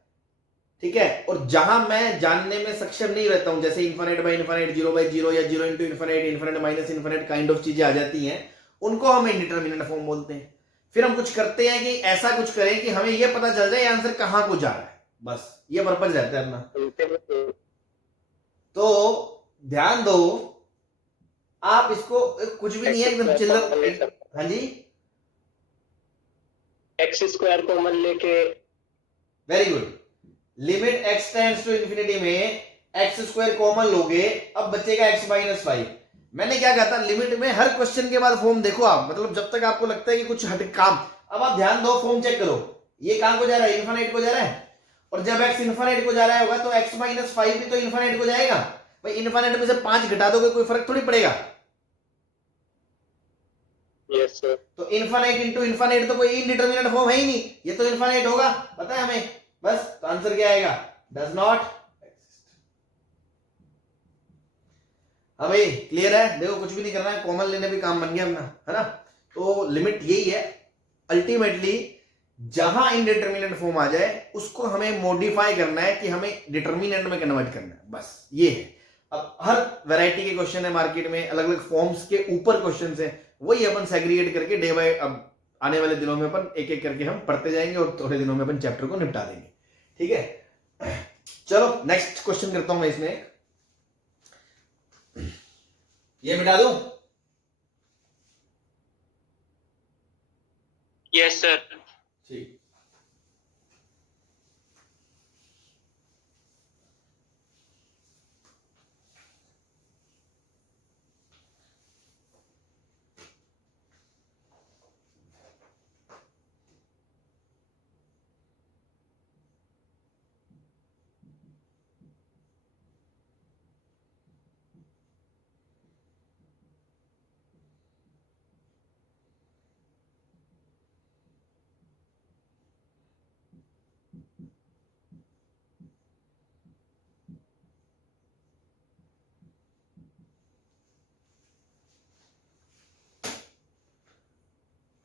ठीक है। और जहां मैं जानने में सक्षम नहीं रहता हूं, जैसे इन्फिनिट बाय इन्फिनिट, 0/0 या 0 into infinite, infinite minus infinite kind of चीजें आ जाती हैं, उनको हम इनडिटर्मिनेंट फॉर्म बोलते हैं। फिर हम कुछ करते हैं कि ऐसा कुछ करें कि हमें यह पता चल जाए आंसर कहां को जा रहा है, बस ये पर्पज रहता है अपना। तो ध्यान दो, आप इसको कुछ भी नहीं है, एकदम चिल्लर। हाँ जी, एक्स स्क्वायर कॉमन लेके, very good. Limit x tends to infinity में एक्स स्क्वायर कॉमन लोगे, अब बचेगा x माइनस 5। मैंने क्या कहा था, लिमिट में हर क्वेश्चन के बाद फॉर्म देखो आप, मतलब जब तक आपको लगता है कि कुछ हट काम। अब आप ध्यान दो, फॉर्म चेक करो, ये कहां को जा रहा है, इन्फिनिट को जा रहा है, और जब x इन्फिनिट को जा रहा होगा तो x माइनस 5 भी तो इन्फिनिट को जाएगा। भाई इन्फिनिट में से 5 घटा दोगे कोई फर्क थोड़ी पड़ेगा। Yes sir. तो इन्फिनिट इंटू इन्फिनिट तो कोई इनडिटर्मिनेट फॉर्म है ही नहीं, ये तो इन्फिनिट होगा, पता है हमें, बस। तो आंसर क्या आएगा, डज नॉट एग्जिस्ट। हाँ भाई क्लियर है, देखो कुछ भी नहीं करना है, कॉमन लेने भी काम बन गया अपना, है ना। तो लिमिट यही है, अल्टीमेटली जहां इनडिटर्मिनेट फॉर्म आ जाए उसको हमें मॉडिफाई करना है कि हमें डिटर्मिनेंट में कन्वर्ट करना है, बस ये है। अब हर वैरायटी के क्वेश्चन है मार्केट में, अलग अलग फॉर्म्स के ऊपर क्वेश्चन है, वही अपन सेग्रीगेट करके डे बाय, अब आने वाले दिनों में अपन एक एक करके हम पढ़ते जाएंगे, और थोड़े दिनों में अपन चैप्टर को निपटा देंगे, ठीक है। चलो नेक्स्ट क्वेश्चन करता हूं मैं इसमें, ये मिटा दूं? Yes sir. ठीक,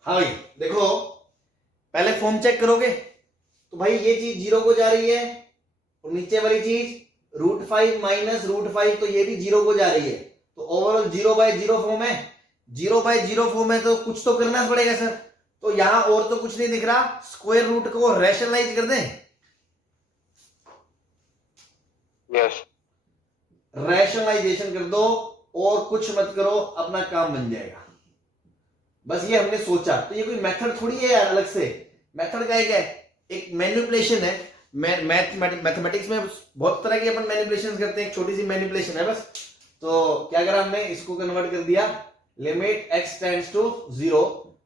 हाँ भाई देखो, पहले फॉर्म चेक करोगे तो भाई ये चीज 0 को जा रही है और नीचे वाली चीज √5 माइनस √5, तो ये भी 0 को जा रही है। तो ओवरऑल 0/0 फॉर्म है। 0/0 फॉर्म है तो कुछ तो करना पड़ेगा सर। तो यहां और तो कुछ नहीं दिख रहा, स्क्वायर रूट को रैशनलाइज कर दें। यस रैशनलाइजेशन कर दो और कुछ मत करो, अपना काम बन जाएगा। बस ये हमने सोचा, तो ये कोई मेथड थोड़ी है यार अलग से। मेथड का एक मैनिपुलेशन है। मैथमेटिक्स में बहुत तरह की अपन मैनिपुलेशन करते हैं, एक छोटी सी मैनिपुलेशन है बस। तो क्या करा हमने, इसको कन्वर्ट कर दिया लिमिट x टेंड्स टू 0,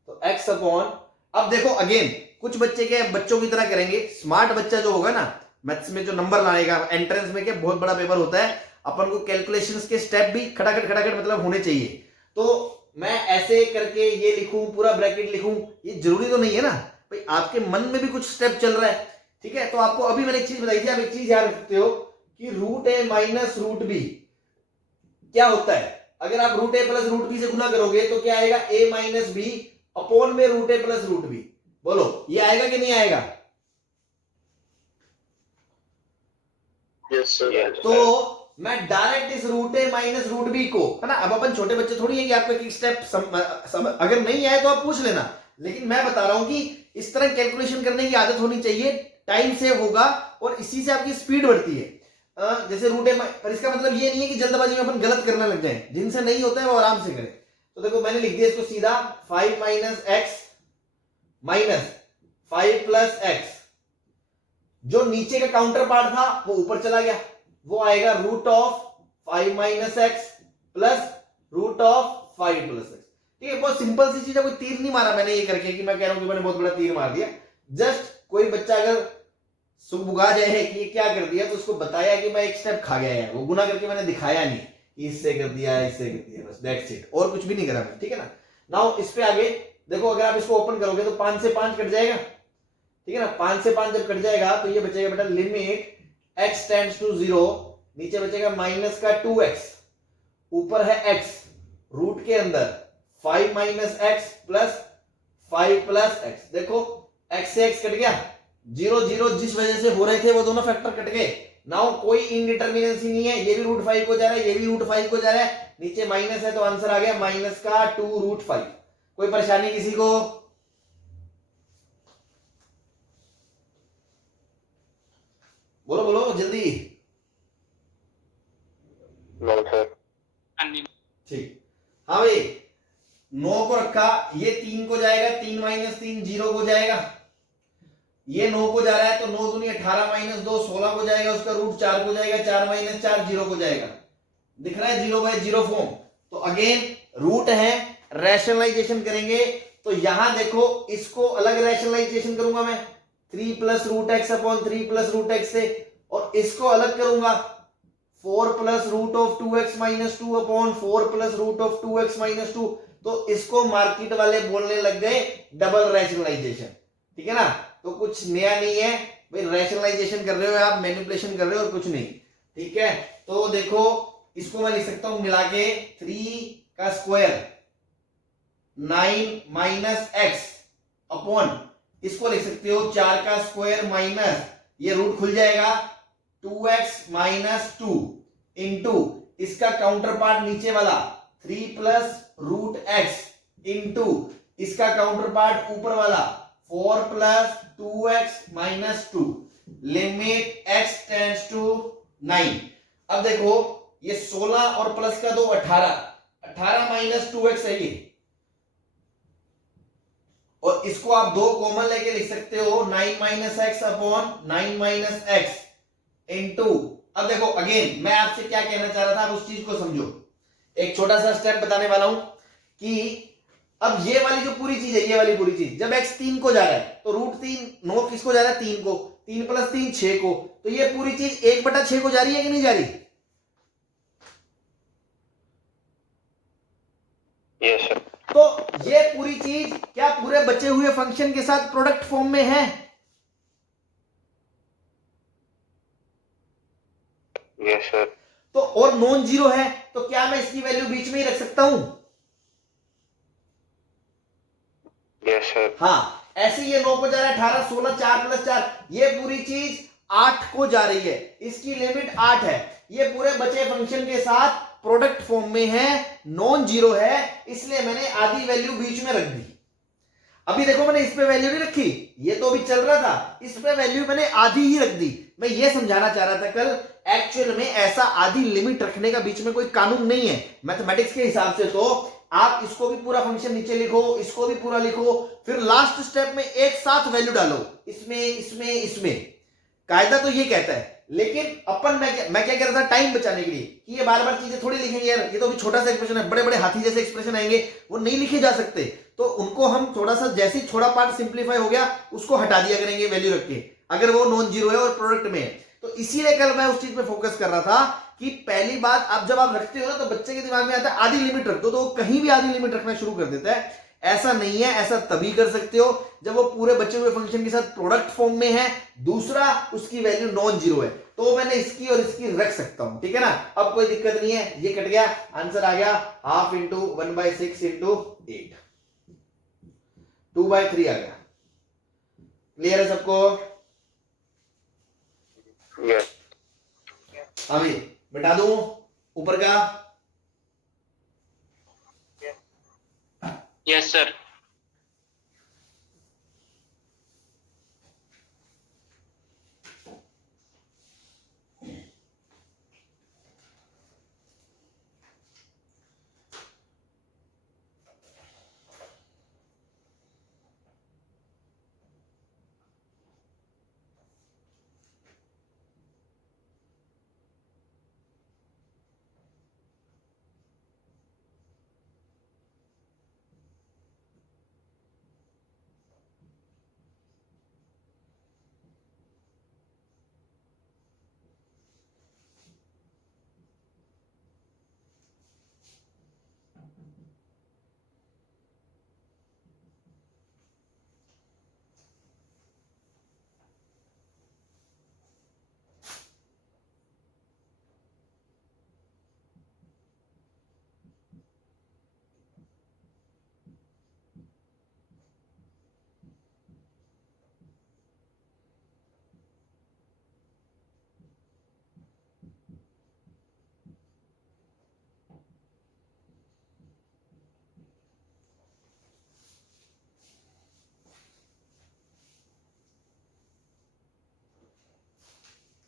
तो x अपॉन, अब देखो अगेन कुछ बच्चों की तरह करेंगे। स्मार्ट बच्चा जो होगा ना मैथ्स में, जो नंबर लाएगा, एंट्रेंस में क्या बहुत बड़ा पेपर होता है, अपन को कैलकुलेशंस के स्टेप भी खटाखट मतलब होने चाहिए। तो मैं ऐसे करके ये लिखूं, पूरा ब्रैकेट लिखूं, ये जरूरी तो नहीं है ना भाई, आपके मन में भी कुछ स्टेप चल रहा है, ठीक है। तो आपको अभी मैंने एक चीज बताई थी, आप एक चीज याद रखते हो कि √a माइनस √b क्या होता है। अगर आप √a प्लस √b से गुना करोगे तो क्या आएगा, a माइनस b अपॉन में √a प्लस √b। बोलो ये आएगा कि नहीं आएगा। Yes sir. तो मैं डायरेक्ट इस √a माइनस √b को, है ना, अब अपन छोटे बच्चे थोड़ी है कि आपको एक स्टेप अगर नहीं आए तो आप पूछ लेना, लेकिन मैं बता रहा हूं कि इस तरह कैलकुलेशन करने की आदत होनी चाहिए, टाइम सेव होगा और इसी से आपकी स्पीड बढ़ती है। जैसे √a, पर इसका मतलब ये नहीं है कि जल्दबाजी में अपन गलत करने लग जाए, जिनसे नहीं होता है वो आराम से करें। तो देखो मैंने लिख दिया इसको सीधा 5 minus x minus 5 plus x, जो नीचे का काउंटर पार्ट था वो ऊपर चला गया, वो आएगा √5 minus x plus √5 plus x। ठीक है, बहुत सिंपल सी चीज है, कोई तीर नहीं मारा मैंने ये करके कि मैं कह रहा हूं कि मैंने बहुत बड़ा तीर मार दिया। जस्ट कोई बच्चा अगर सुबुगा जाए कि ये क्या कर दिया, तो उसको बताया कि मैं एक स्टेप खा गया है, वो गुना करके मैंने दिखाया नहीं कि इससे कर दिया इससे कर दिया, बस दैट्स इट, और कुछ भी नहीं करा मैं, ठीक है ना। नाउ इस पे आगे देखो, अगर आप इसको ओपन करोगे तो 5 से 5 कट जाएगा, ठीक है ना। 5 से 5 जब कट जाएगा तो ये बचेगा बेटा लिमिट x टेंड्स टू 0, नीचे बचेगा माइनस का 2x, ऊपर है x, रूट के अंदर 5 minus x plus 5 plus x। देखो x से x कट गया, 0 0 जिस वजह से हो रहे थे वो दोनों फैक्टर कट गए। नाउ कोई इनडिटर्मिनेंसी नहीं है, ये भी √5 को जा रहा है, ये भी √5 को जा रहा है, नीचे माइनस है तो आंसर आ गया माइनस का 2√5। कोई परेशानी किसी को। बोलो बोलो जल्दी। ठीक, हाँ भाई 9 को रखा, ये 3 को जाएगा, 3 माइनस 3 0 को जाएगा, ये 9 को जा रहा है तो 9 दूनी 18 माइनस 2 16 को जाएगा, उसका रूट 4 को जाएगा, 4 माइनस 4 0 को जाएगा। दिख रहा है 0/0 फॉर्म। तो अगेन रूट है, रैशनलाइजेशन करेंगे तो यहां देखो इसको अलग रैशनलाइजेशन करूंगा मैं 3 plus √x upon 3 plus √x से, और इसको अलग करूंगा 4 plus √2x minus 2 upon 4 plus √2x minus 2। तो इसको मार्केट वाले बोलने लग गए डबल रैशनलाइजेशन, ठीक है ना। तो कुछ नया नहीं है भाई, रैशनलाइजेशन कर रहे हो आप, मैनिपुलेशन कर रहे हो और कुछ नहीं, ठीक है। तो देखो इसको मैं लिख सकता हूं मिला के 3 का स्क्वायर 9 माइनस x अपॉन, इसको लिख सकते हो 4 का स्क्वायर माइनस, ये रूट खुल जाएगा 2x माइनस 2 इंटू इसका काउंटर पार्ट नीचे वाला 3 प्लस √x इंटू इसका काउंटर पार्ट ऊपर वाला 4 plus 2x minus 2, limit x tends to 9। अब देखो ये 16 और प्लस का 2 18, 18 माइनस 2x है ये, और इसको आप 2 कॉमन लेके लिख सकते हो 9 minus x upon 9 minus x into. अब देखो अगेन मैं आपसे क्या कहना चाह रहा था, आप उस चीज को समझो। एक छोटा सा स्टेप बताने वाला हूं कि अब ये वाली जो पूरी चीज है, ये वाली पूरी चीज, जब x 3 को जा रहा है तो √3 9 किसको जा रहा है 3 को, 3 प्लस 3 6 को, तो ये पूरी चीज 1/6 को जा रही है कि नहीं जा रही। Yes sir. तो ये पूरी चीज क्या पूरे बचे हुए फंक्शन के साथ प्रोडक्ट फॉर्म में है। Yes sir. तो और नॉन जीरो है तो क्या मैं इसकी वैल्यू बीच में ही रख सकता हूं। Yes sir. हाँ, ऐसे ये 9 को जा रहा है, 18, 16, 4 प्लस 4, ये पूरी चीज 8 को जा रही है, इसकी लिमिट 8 है। ये पूरे बचे फंक्शन के साथ प्रोडक्ट फॉर्म में है, नॉन जीरो है, इसलिए मैंने आधी वैल्यू बीच में रख दी। अभी देखो मैंने इस पे वैल्यू नहीं रखी, ये तो अभी चल रहा था, इस पे वैल्यू मैंने आधी ही रख दी। मैं ये समझाना चाह रहा था कल, एक्चुअल में ऐसा आधी लिमिट रखने का बीच में कोई कानून नहीं है मैथमेटिक्स के हिसाब से। तो आप इसको भी पूरा फंक्शन नीचे लिखो, इसको भी पूरा लिखो, फिर लास्ट स्टेप में एक साथ वैल्यू डालो, इसमें इसमें इसमें। कायदा तो ये कहता है, लेकिन अपन मैं क्या कह रहा था, टाइम बचाने के लिए कि ये बार बार चीजें थोड़ी लिखेंगे यार, ये तो अभी छोटा सा एक्सप्रेशन है, बड़े बड़े हाथी जैसे एक्सप्रेशन आएंगे वो नहीं लिखे जा सकते, तो उनको हम थोड़ा सा जैसे ही थोड़ा पार्ट सिंप्लीफाई हो गया उसको हटा दिया करेंगे वैल्यू रख के, अगर वो नॉन जीरो है और प्रोडक्ट में है। तो इसीलिए कल मैं उस चीज पे फोकस कर रहा था कि पहली बात, आप जब आप रखते हो ना तो बच्चे के दिमाग में आता है आधी लिमिट रख दो, तो वो कहीं भी आधी लिमिट रखना शुरू कर देता है। ऐसा नहीं है, ऐसा तभी कर सकते हो जब वो पूरे बचे हुए फंक्शन के साथ प्रोडक्ट फॉर्म में है, दूसरा उसकी वैल्यू नॉन जीरो है, तो मैंने इसकी और इसकी रख सकता हूं, ठीक है ना। अब कोई दिक्कत नहीं है, ये कट गया, आंसर आ गया हाफ इंटू 1/6 इंटू 8, 2/3 आ गया। क्लियर है सबको? यस। अभी मिटा दूं ऊपर का? Yes sir.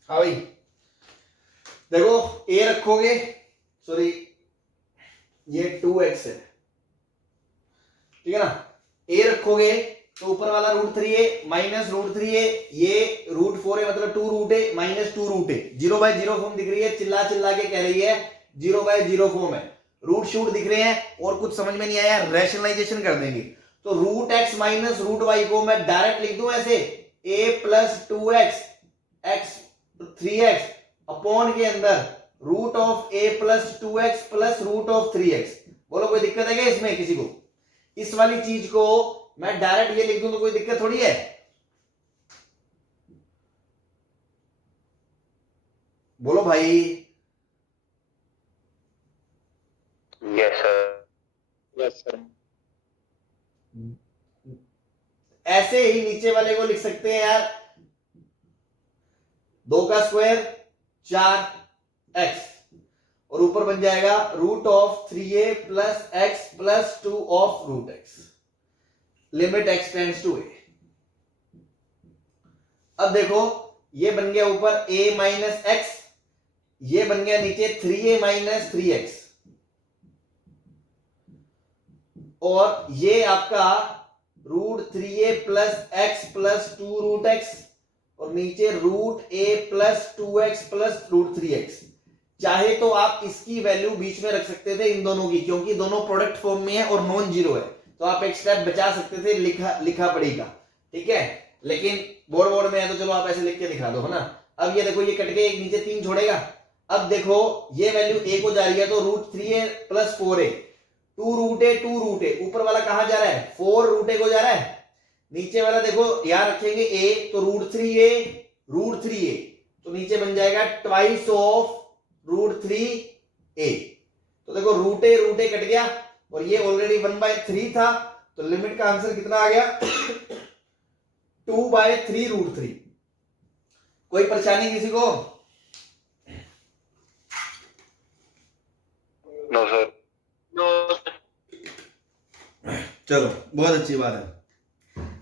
हाँ भाई देखो, ए रखोगे, सॉरी ये 2x है, ठीक है ना। ए रखोगे तो ऊपर वाला √3a माइनस √3a, ये √4 है मतलब 2√a माइनस 2√a, 0/0 फॉर्म दिख रही है, चिल्ला चिल्ला के कह रही है 0/0 फॉर्म है, रूट शूट दिख रहे हैं, और कुछ समझ में नहीं आया रैशनलाइजेशन कर देंगे। तो √x माइनस √y को मैं डायरेक्ट लिख दूं ऐसे, a plus 2x x 3x upon के अंदर √a plus 2x plus √3x। बोलो कोई दिक्कत है क्या इसमें किसी को? इस वाली चीज को मैं डायरेक्ट ये लिख दूं तो कोई दिक्कत थोड़ी है? बोलो भाई। Yes sir. Yes sir. ऐसे ही नीचे वाले को लिख सकते हैं यार, 2 का स्क्वायर 4x, और ऊपर बन जाएगा √3a plus x plus 2 of √x, limit x tends to a। अब देखो ये बन गया ऊपर a माइनस x, ये बन गया नीचे 3a माइनस 3x, और ये आपका √3a plus x plus 2√x, और नीचे √a plus 2x plus √3x। चाहे तो आप इसकी वैल्यू बीच में रख सकते थे इन दोनों की, क्योंकि दोनों प्रोडक्ट फॉर्म में है और नॉन जीरो है, तो आप एक स्टेप बचा सकते थे, लिखा पड़ेगा, ठीक है। लेकिन बोर्ड में है तो चलो आप ऐसे लिख के दिखा दो, है ना। अब ये देखो ये कट के एक नीचे 3 छोड़ेगा। अब देखो ये वैल्यू a को जा रही है तो √3a प्लस 4a, 2√a ऊपर वाला कहां जा रहा है? 4√a को जा रहा है। नीचे वाला देखो यहां रखेंगे a, तो √3a तो नीचे बन जाएगा ट्वाइस ऑफ √3a। तो देखो √a कट गया, और ये ऑलरेडी 1/3 था, तो लिमिट का आंसर कितना आ गया 2/3√3। कोई परेशानी किसी को? No sir. नो। चलो बहुत अच्छी बात है।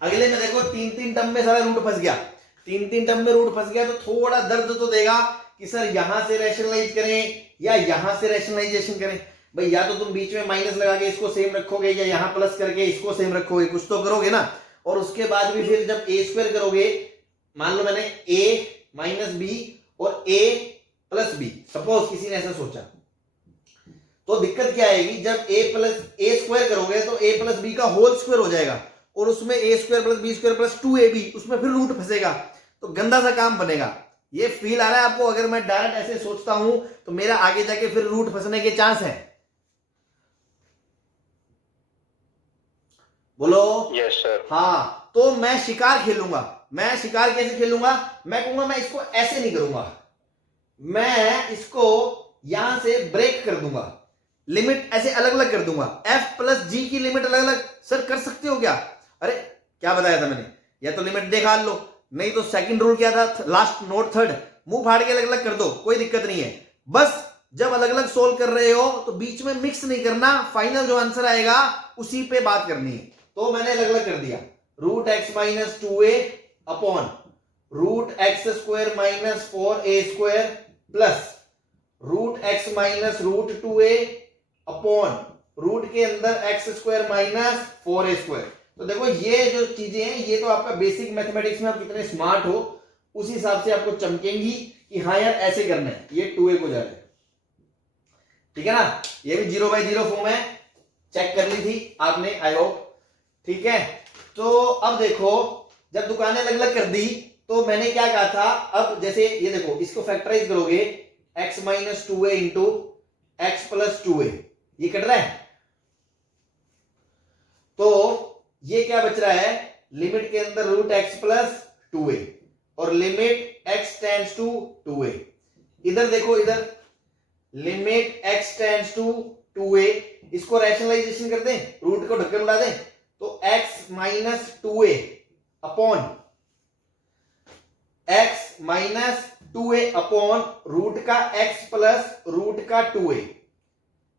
अगले में देखो 3 टर्म में सारा रूट फंस गया। 3 टर्म में रूट फंस गया तो थोड़ा दर्द तो देगा कि सर यहां से रैशनलाइज करें या यहां से रैशनलाइजेशन करें। भाई या तो तुम बीच में माइनस लगा के इसको सेम रखोगे या यहां प्लस करके इसको सेम रखोगे, कुछ तो करोगे ना। और उसके बाद भी फिर जब ए स्क्वायर करोगे, मान लो मैंने ए माइनस बी और ए प्लस बी, सपोज किसी ने ऐसा सोचा, तो दिक्कत क्या आएगी जब ए स्क्वायर करोगे तो ए प्लस बी का होल स्क्वायर हो जाएगा और उसमें a square plus b square plus 2ab, उसमें फिर रूट फंसेगा तो गंदा सा काम बनेगा। ये फील आ रहा है आपको? अगर मैं डायरेक्ट ऐसे सोचता हूं तो मेरा आगे जाके फिर रूट फंसने के चांस है। बोलो यस सर। हाँ, तो मैं शिकार खेलूंगा। मैं शिकार कैसे खेलूंगा? मैं कहूंगा मैं इसको ऐसे नहीं करूंगा, मैं इसको यहां से ब्रेक कर दूंगा, लिमिट ऐसे अलग अलग कर दूंगा। f प्लस जी की लिमिट अलग अलग सर कर सकते हो क्या? अरे क्या बताया था मैंने? या तो लिमिट देखा लो, नहीं तो सेकंड रूल क्या था, लास्ट नोट थर्ड, मुंह फाड़ के अलग अलग कर दो, कोई दिक्कत नहीं है। बस जब अलग अलग सोल्व कर रहे हो तो बीच में मिक्स नहीं करना, फाइनल जो आंसर आएगा उसी पे बात करनी है। तो मैंने अलग अलग कर दिया, root x minus 2a upon root x square minus 4a square plus root x minus root 2a upon root के अंदर x square minus 4a square. तो देखो ये जो चीजें हैं ये तो आपका बेसिक मैथमेटिक्स में आप कितने स्मार्ट हो उस हिसाब से आपको चमकेंगी कि हाँ यार ऐसे करना है, ये 2a को जा रहे, ठीक है ना। ये भी 0/0 फॉर्म है, चेक कर ली थी आपने, आई होप, ठीक है। तो अब देखो जब दुकानें अलग अलग कर दी तो मैंने क्या कहा था, अब जैसे ये देखो इसको फैक्टराइज करोगे x minus 2a into x plus 2a, ये कट रहा है। तो ये क्या बच रहा है, लिमिट के अंदर रूट एक्स प्लस 2a और limit x tends to 2a। इधर देखो, इधर limit x tends to 2a, इसको रैशनलाइजेशन कर दें, रूट को ढक्कन उड़ा दें, तो x minus 2a upon x minus 2a upon root का x प्लस रूट का 2a।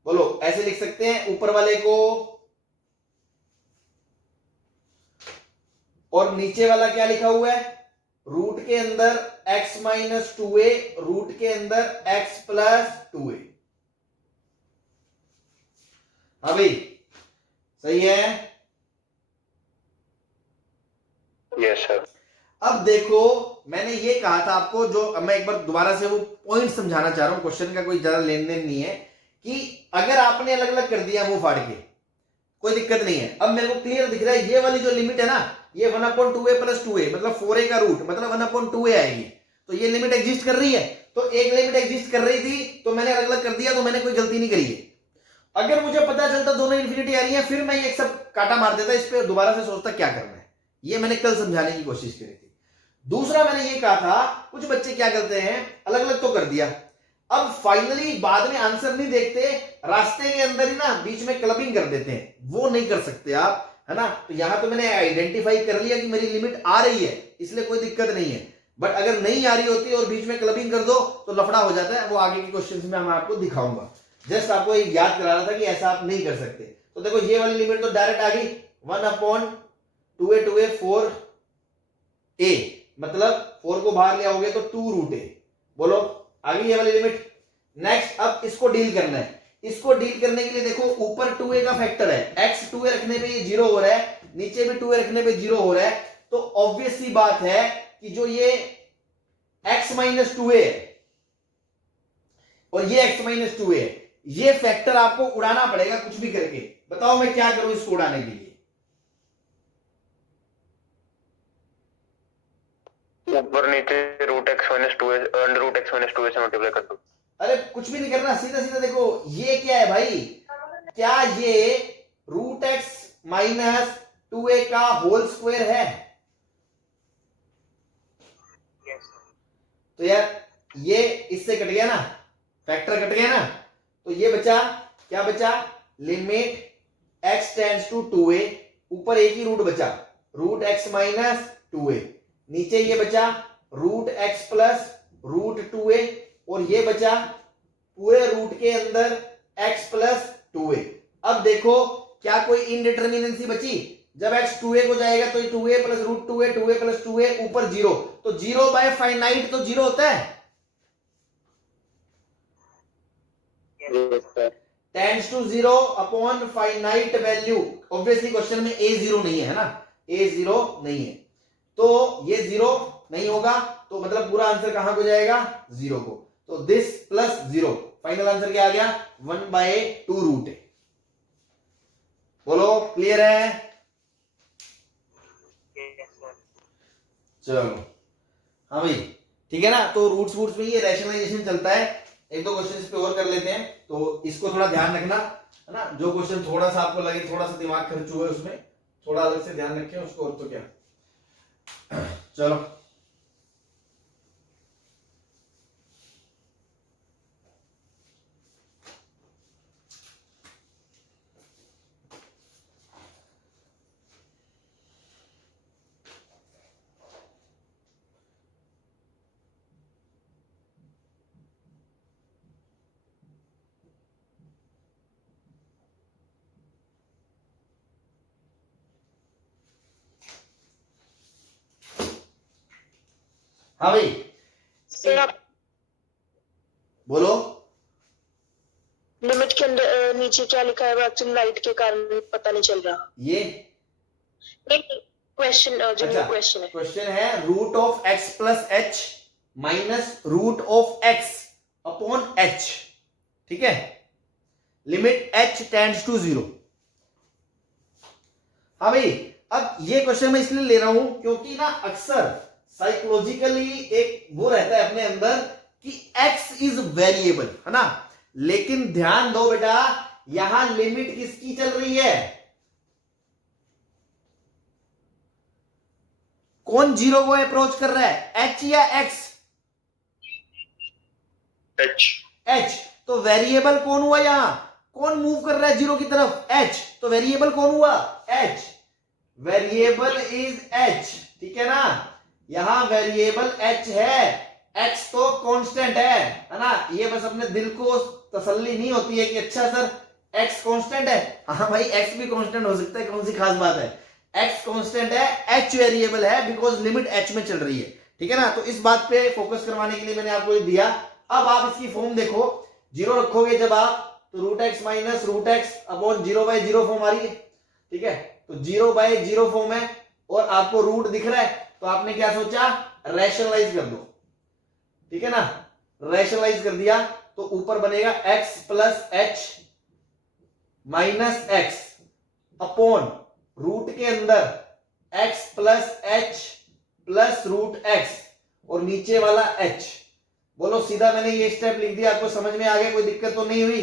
बोलो ऐसे लिख सकते हैं ऊपर वाले को, और नीचे वाला क्या लिखा हुआ है, रूट के अंदर x माइनस 2a, रूट के अंदर x प्लस 2a। हाँ भाई सही है? Yes sir. अब देखो मैंने ये कहा था आपको, जो मैं एक बार दोबारा से वो पॉइंट समझाना चाह रहा हूं, क्वेश्चन का कोई ज्यादा लेन देन नहीं है, कि अगर आपने अलग अलग कर दिया मुंह फाड़ के कोई दिक्कत नहीं है। अब मेरे को क्लियर दिख रहा है ये वाली जो लिमिट है ना, ये 1/2a प्लस 2a मतलब 4a का रूट मतलब 1/2a आएगी, तो ये लिमिट एग्जिस्ट कर रही है। तो एक लिमिट एग्जिस्ट कर रही थी तो मैंने अलग अलग कर दिया, तो मैंने कोई गलती नहीं करी है। अगर मुझे पता चलता दोनों इंफिनिटी आ रही है फिर मैं ये सब काटा मार देता, इस पे दोबारा से सोचता क्या करना है। ये मैंने कल समझाने की कोशिश करी थी। दूसरा मैंने ये कहा था कुछ बच्चे क्या करते हैं, अलग अलग तो कर दिया, अब फाइनली बाद में आंसर नहीं देखते, रास्ते के अंदर ही ना बीच में क्लबिंग कर देते हैं, वो नहीं कर सकते आप, है ना। तो यहां तो मैंने आइडेंटिफाई कर लिया कि मेरी लिमिट आ रही है, इसलिए कोई दिक्कत नहीं है। बट अगर नहीं आ रही होती और बीच में क्लबिंग कर दो तो लफड़ा हो जाता है, वो आगे के क्वेश्चन में मैं आपको दिखाऊंगा। जस्ट आपको एक याद करा रहा था कि ऐसा आप नहीं कर सकते। तो देखो ये वाली लिमिट तो डायरेक्ट आ गई, 1/2a 4a, मतलब 4 को बाहर ले आओगे तो 2√a। बोलो आ गई ये वाली लिमिट। नेक्स्ट अब इसको डील करना है। इसको डील करने के लिए देखो ऊपर 2a का फैक्टर है, x 2a रखने पे ये 0 हो रहा है, नीचे भी 2a रखने पे 0 हो रहा है, तो ऑब्वियस सी बात है कि जो ये x माइनस 2a है और ये x माइनस 2a है, ये फैक्टर आपको उड़ाना पड़ेगा कुछ भी करके। बताओ मैं क्या करूं इसको उड़ाने के लिए? ऊपर नीचे root x minus 2a under root x minus 2a से मल्टीप्लाई कर दो। अरे कुछ भी नहीं करना, सीधा सीधा देखो ये क्या है भाई, क्या ये रूट एक्स माइनस 2a का होल स्क्वायर है? तो यार ये इससे कट गया ना, फैक्टर कट गया ना, तो ये बचा क्या बचा, limit x tends to 2a, ऊपर एक ही रूट बचा, रूट एक्स माइनस 2a, नीचे ये बचा root x plus root 2a, और ये बचा पूरे रूट के अंदर x प्लस 2a। अब देखो क्या कोई इनडिटर्मिनेंसी बची? जब x 2a को जाएगा तो 2a plus root 2a, 2a plus 2a ऊपर 0, तो 0 बाय फाइनाइट तो 0 होता है, tends to 0 upon finite value. Obviously question में a 0 नहीं है ना, a 0 नहीं है, तो ये 0 नहीं होगा, तो मतलब पूरा आंसर कहां को जाएगा? 0 को। तो दिस प्लस 0, फाइनल आंसर क्या आ गया? 1/2 रूट है। बोलो क्लियर है? चलो हाँ भाई ठीक है ना। तो रूट्स वूट्स में ये रैशनलाइजेशन चलता है। एक दो क्वेश्चन इस पे और कर लेते हैं, तो इसको थोड़ा ध्यान रखना है ना। जो क्वेश्चन थोड़ा सा आपको लगे थोड़ा सा दिमाग खर्च हुआ है उसमें थोड़ा अलग से ध्यान रखें उसको, और तो क्या। चलो हाँ भाई बोलो। लिमिट के अंदर नीचे क्या लिखा है वो एक्चुअली लाइट के कारण पता नहीं चल रहा। ये क्वेश्चन जो अच्छा क्वेश्चन है, क्वेश्चन है root of x plus h minus root of x upon h, ठीक है, लिमिट एच टेंड्स टू 0। हाँ भाई अब ये क्वेश्चन मैं इसलिए ले रहा हूं क्योंकि ना अक्सर साइकोलॉजिकली एक वो रहता है अपने अंदर कि x इज वेरिएबल है ना, लेकिन ध्यान दो बेटा यहां लिमिट किसकी चल रही है? कौन 0 को अप्रोच कर रहा है, h या x? h। तो वेरिएबल कौन हुआ यहां? कौन मूव कर रहा है 0 की तरफ? h। तो वेरिएबल कौन हुआ? h। वेरिएबल इज h, ठीक है ना। यहां वेरिएबल h है, x तो कांस्टेंट है ना। ये बस अपने दिल को तसल्ली नहीं होती है कि अच्छा सर x कांस्टेंट है। हाँ भाई x भी कांस्टेंट हो सकता है, कौन सी खास बात है। x कांस्टेंट है, h वेरिएबल है बिकॉज लिमिट h में चल रही है, ठीक है ना। तो इस बात पे फोकस करवाने के लिए मैंने आपको ये दिया। अब आप इसकी फॉर्म देखो, 0 रखोगे जब आप तो root x minus root x upon 0/0 form आ रही है, ठीक है। तो 0/0 फॉर्म है और आपको रूट दिख रहा है, तो आपने क्या सोचा? रैशनलाइज कर दो, ठीक है ना। रैशनलाइज कर दिया तो ऊपर बनेगा x plus h minus x upon root के अंदर x plus h plus root x और नीचे वाला h। बोलो सीधा मैंने ये स्टेप लिख दिया, आपको समझ में आ गया? कोई दिक्कत तो नहीं हुई?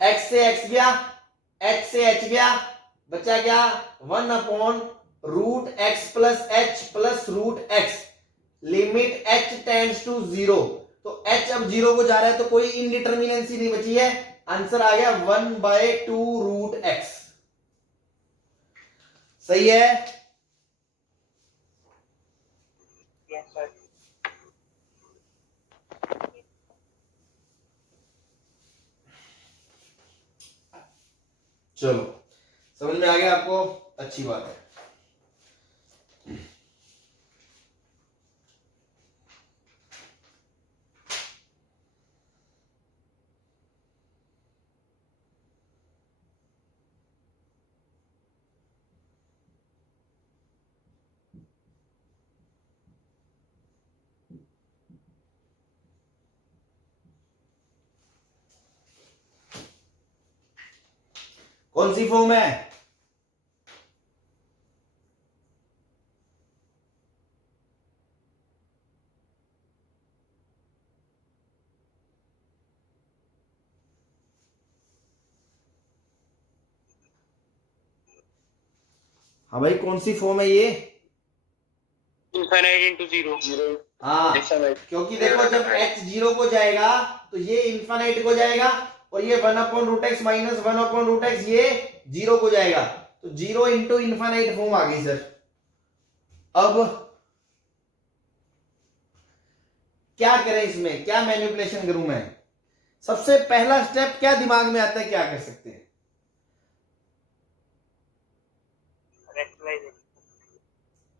x से x गया, h से h गया, बचा क्या? 1 upon root x plus h plus root x, limit h tends to 0। तो h अब 0 को जा रहा है तो कोई इनडिटर्मिनेंसी नहीं बची है, आंसर आ गया 1/2 रूट एक्स। सही है? चलो समझ में आ गया आपको? अच्छी बात है। कौन सी फॉर्म है? हाँ भाई कौन सी फॉर्म है ये? Infinite into 0। हाँ क्योंकि देखो जब h 0 को जाएगा तो ये इनफाइनाइट को जाएगा और ये 1/√x माइनस 1/√x ये 0 हो जाएगा, तो 0 इंटू इन्फाइनाइट फॉर्म आ गई सर। अब क्या करें इसमें, क्या मैनिपुलेशन करूं मैं? सबसे पहला स्टेप क्या दिमाग में आता है, क्या कर सकते हैं?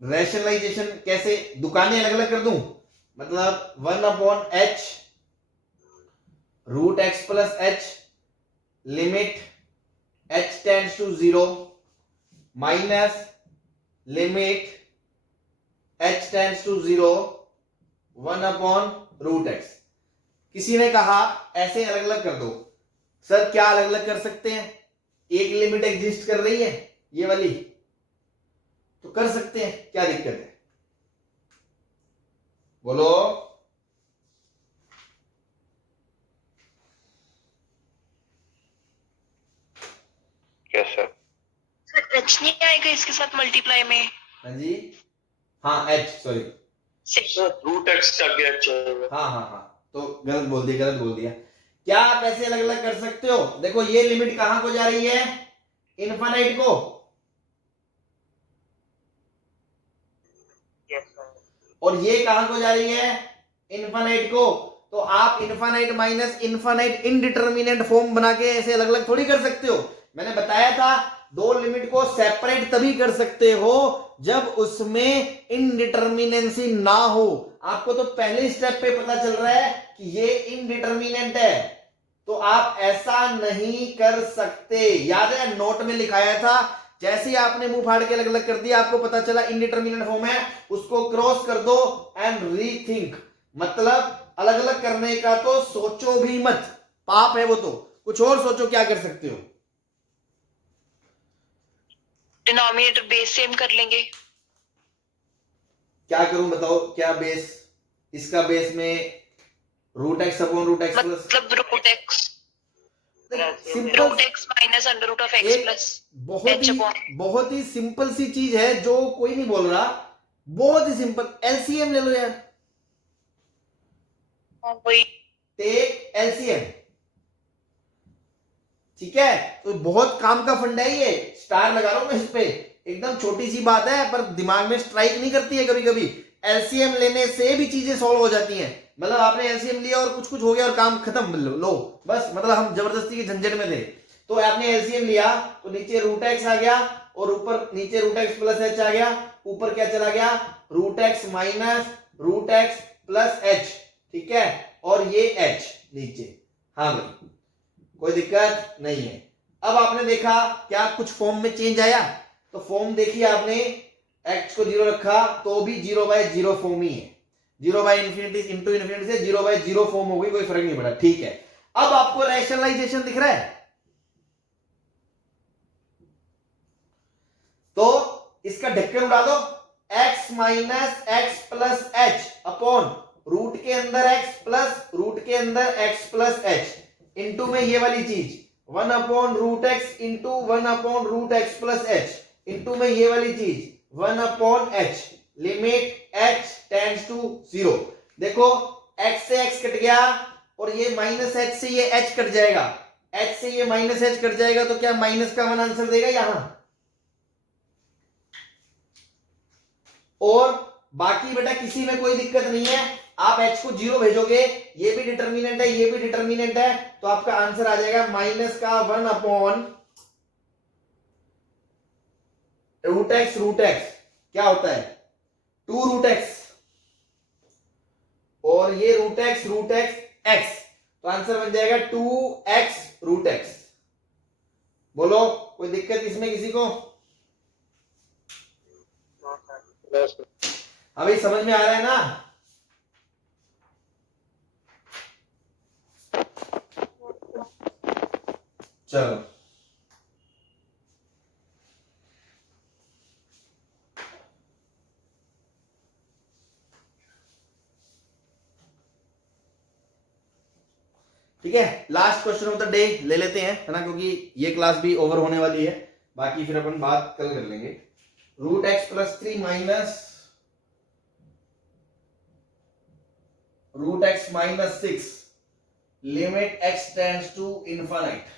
रैशनलाइजेशन कैसे? दुकानें अलग अलग कर दूं, मतलब 1/h √x plus h limit h tends to 0 minus limit h tends to 0 1/√x। किसी ने कहा ऐसे अलग अलग कर दो। सर क्या अलग अलग कर सकते हैं? एक लिमिट एग्जिस्ट कर रही है ये वाली, तो कर सकते हैं, क्या दिक्कत है? बोलो। Yes sir. सर एच नहीं आएगा इसके साथ मल्टीप्लाई में? हाँ जी, हाँ h, सॉरी √x का गैप चाहिए। हाँ हाँ हाँ, तो गलत बोल दिया, गलत बोल दिया। क्या आप ऐसे अलग अलग कर सकते हो? देखो ये लिमिट कहां को जा रही है? इनफाइनाइट को। और ये कहां को जा रही है? इनफाइनाइट को। तो आप infinite minus infinite indeterminate form बना के ऐसे अलग अलग थोड़ी कर सकते हो। मैंने बताया था दो लिमिट को सेपरेट तभी कर सकते हो जब उसमें इनडिटर्मिनेंसी ना हो। आपको तो पहले स्टेप पे पता चल रहा है कि ये इनडिटर्मिनेंट है, तो आप ऐसा नहीं कर सकते। याद है नोट में लिखाया था, जैसे ही आपने मुंह फाड़ के अलग अलग कर दिया, आपको पता चला इनडिटर्मिनेंट फॉर्म है, उसको क्रॉस कर दो एंड रीथिंक। मतलब अलग अलग करने का तो सोचो भी मत, पाप है वो, तो कुछ और सोचो क्या कर सकते हो। डिनोमिनेटर बेस सेम कर लेंगे। क्या करूं बताओ, क्या बेस? इसका बेस में √x/√x प्लस, मतलब √x simple √x minus √x plus बहुत ही सिंपल सी चीज है जो कोई नहीं बोल रहा, बहुत ही सिंपल। एलसीएम ले लो यार, वही टेक एलसीएम, ठीक है? तो बहुत काम का फंडा है ये, स्टार लगा रहा हूं मैं इस पे। एकदम छोटी सी बात है पर दिमाग में स्ट्राइक नहीं करती है कभी कभी। एलसीएम लेने से भी चीजें सॉल्व हो जाती हैं। मतलब आपने एलसीएम लिया और कुछ कुछ हो गया और काम खत्म, लो बस, मतलब हम जबरदस्ती के झंझट में थे। तो आपने एलसीएम लिया तो नीचे √x आ गया और ऊपर नीचे √x प्लस h आ गया, ऊपर क्या चला गया? √x minus √x plus h, ठीक है? और ये h नीचे। हाँ भाई, कोई दिक्कत नहीं है। अब आपने देखा क्या कुछ फॉर्म में चेंज आया? तो फॉर्म देखिए आपने, x को 0 रखा तो भी 0/0 फॉर्म ही है। 0/∞ इंटू इन्फिनिटी से 0/0 फॉर्म हो गई, कोई फर्क नहीं पड़ा, ठीक है? अब आपको रैशनलाइजेशन दिख रहा है? तो इसका ढक्कन उड़ा दो, x minus x plus h upon root के अंदर x प्लस रूट के अंदर x प्लस h इंटू में ये वाली चीज 1/√x into 1/√x plus h into में ये वाली चीज 1/h limit h tends to 0। देखो x से x कट गया और ये माइनस h से ये h कट जाएगा, h से ये माइनस h कट जाएगा, तो क्या माइनस का 1 आंसर देगा यहां? और बाकी बेटा किसी में कोई दिक्कत नहीं है, आप h को 0 भेजोगे, ये भी डिटर्मिनेंट है, ये भी डिटर्मिनेंट है, तो आपका आंसर आ जाएगा माइनस का 1/√x क्या होता है? 2√x और ये √x x, तो आंसर बन जाएगा 2x√x। बोलो कोई दिक्कत इसमें किसी को? अभी समझ में आ रहा है ना? चलो ठीक है, last question of the day ले लेते हैं, है ना, क्योंकि ये क्लास भी ओवर होने वाली है, बाकी फिर अपन बात कल कर लेंगे। √x plus 3 minus √x minus 6 limit x tends to infinite.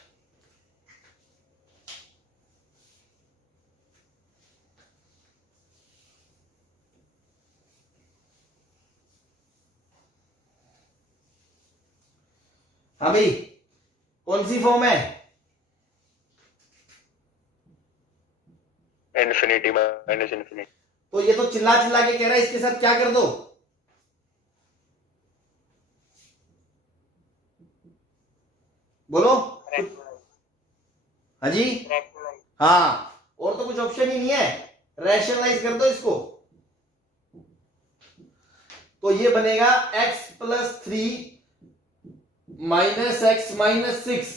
हाँ भाई, कौन सी फॉर्म है? Infinity minus infinity. तो ये तो चिल्ला चिल्ला के कह रहा है, इसके साथ क्या कर दो? बोलो। हाँ जी, हाँ, और तो कुछ ऑप्शन ही नहीं है, रैशनलाइज कर दो इसको। तो ये बनेगा x plus 3 minus x minus 6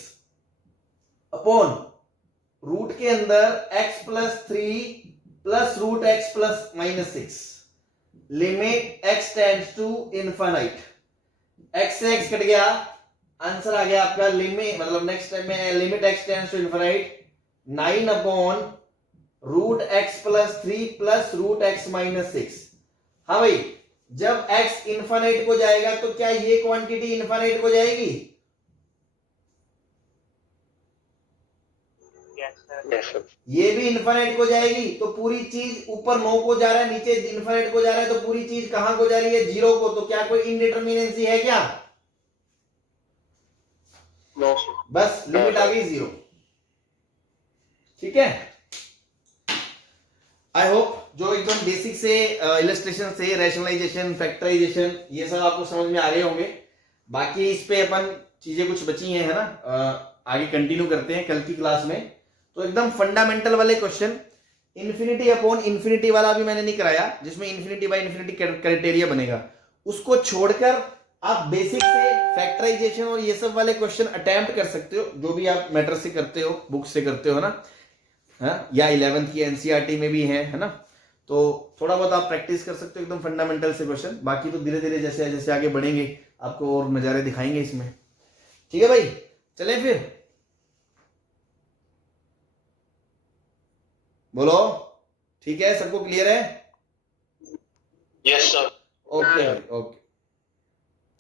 upon root के अंदर x plus 3 plus root x plus minus 6, limit x tends to infinite. x से x कट गया, आंसर आ गया आपका लिमिट, मतलब नेक्स्ट स्टेप में limit x tends to infinite 9 upon root x plus 3 plus root x minus 6। हाँ भाई, जब x इनफाइनाइट को जाएगा तो क्या ये क्वांटिटी इनफाइनाइट को जाएगी? Yes sir. ये भी इनफाइनाइट को जाएगी। तो पूरी चीज ऊपर 9 को जा रहा है, नीचे इनफाइनाइट को जा रहा है, तो पूरी चीज कहां को जा रही है? 0 को। तो क्या कोई इनडिटर्मिनेंसी है क्या? No sir. बस लिमिट आ गई 0। ठीक है, आई होप जो एकदम बेसिक से इलस्ट्रेशन से रैशनलाइजेशन, फैक्टराइजेशन, ये सब आपको समझ में आ गए होंगे। बाकी इस पे अपन चीजें कुछ बची हैं, है ना, आगे कंटिन्यू करते हैं कल की क्लास में। तो एकदम फंडामेंटल वाले क्वेश्चन, इन्फिनिटी अपॉन इन्फिनिटी वाला भी मैंने नहीं कराया, जिसमें इन्फिनिटी बाय इन्फिनिटी क्राइटेरिया बनेगा। उसको छोड़कर आप बेसिक से फैक्टराइजेशन और ये सब वाले क्वेश्चन अटेम्प्ट कर सकते हो, जो भी आप मैटर से करते हो, बुक से करते हो, है ना, है? या 11th की एनसीईआरटी में भी है ना। तो थोड़ा बहुत आप प्रैक्टिस कर सकते हो एकदम फंडामेंटल से क्वेश्चन। बाकी तो धीरे धीरे जैसे जैसे आगे बढ़ेंगे आपको और नजारे दिखाएंगे इसमें। ठीक है भाई, चले फिर, बोलो। ठीक है, सबको क्लियर है? Yes sir. ओके भाई, ओके।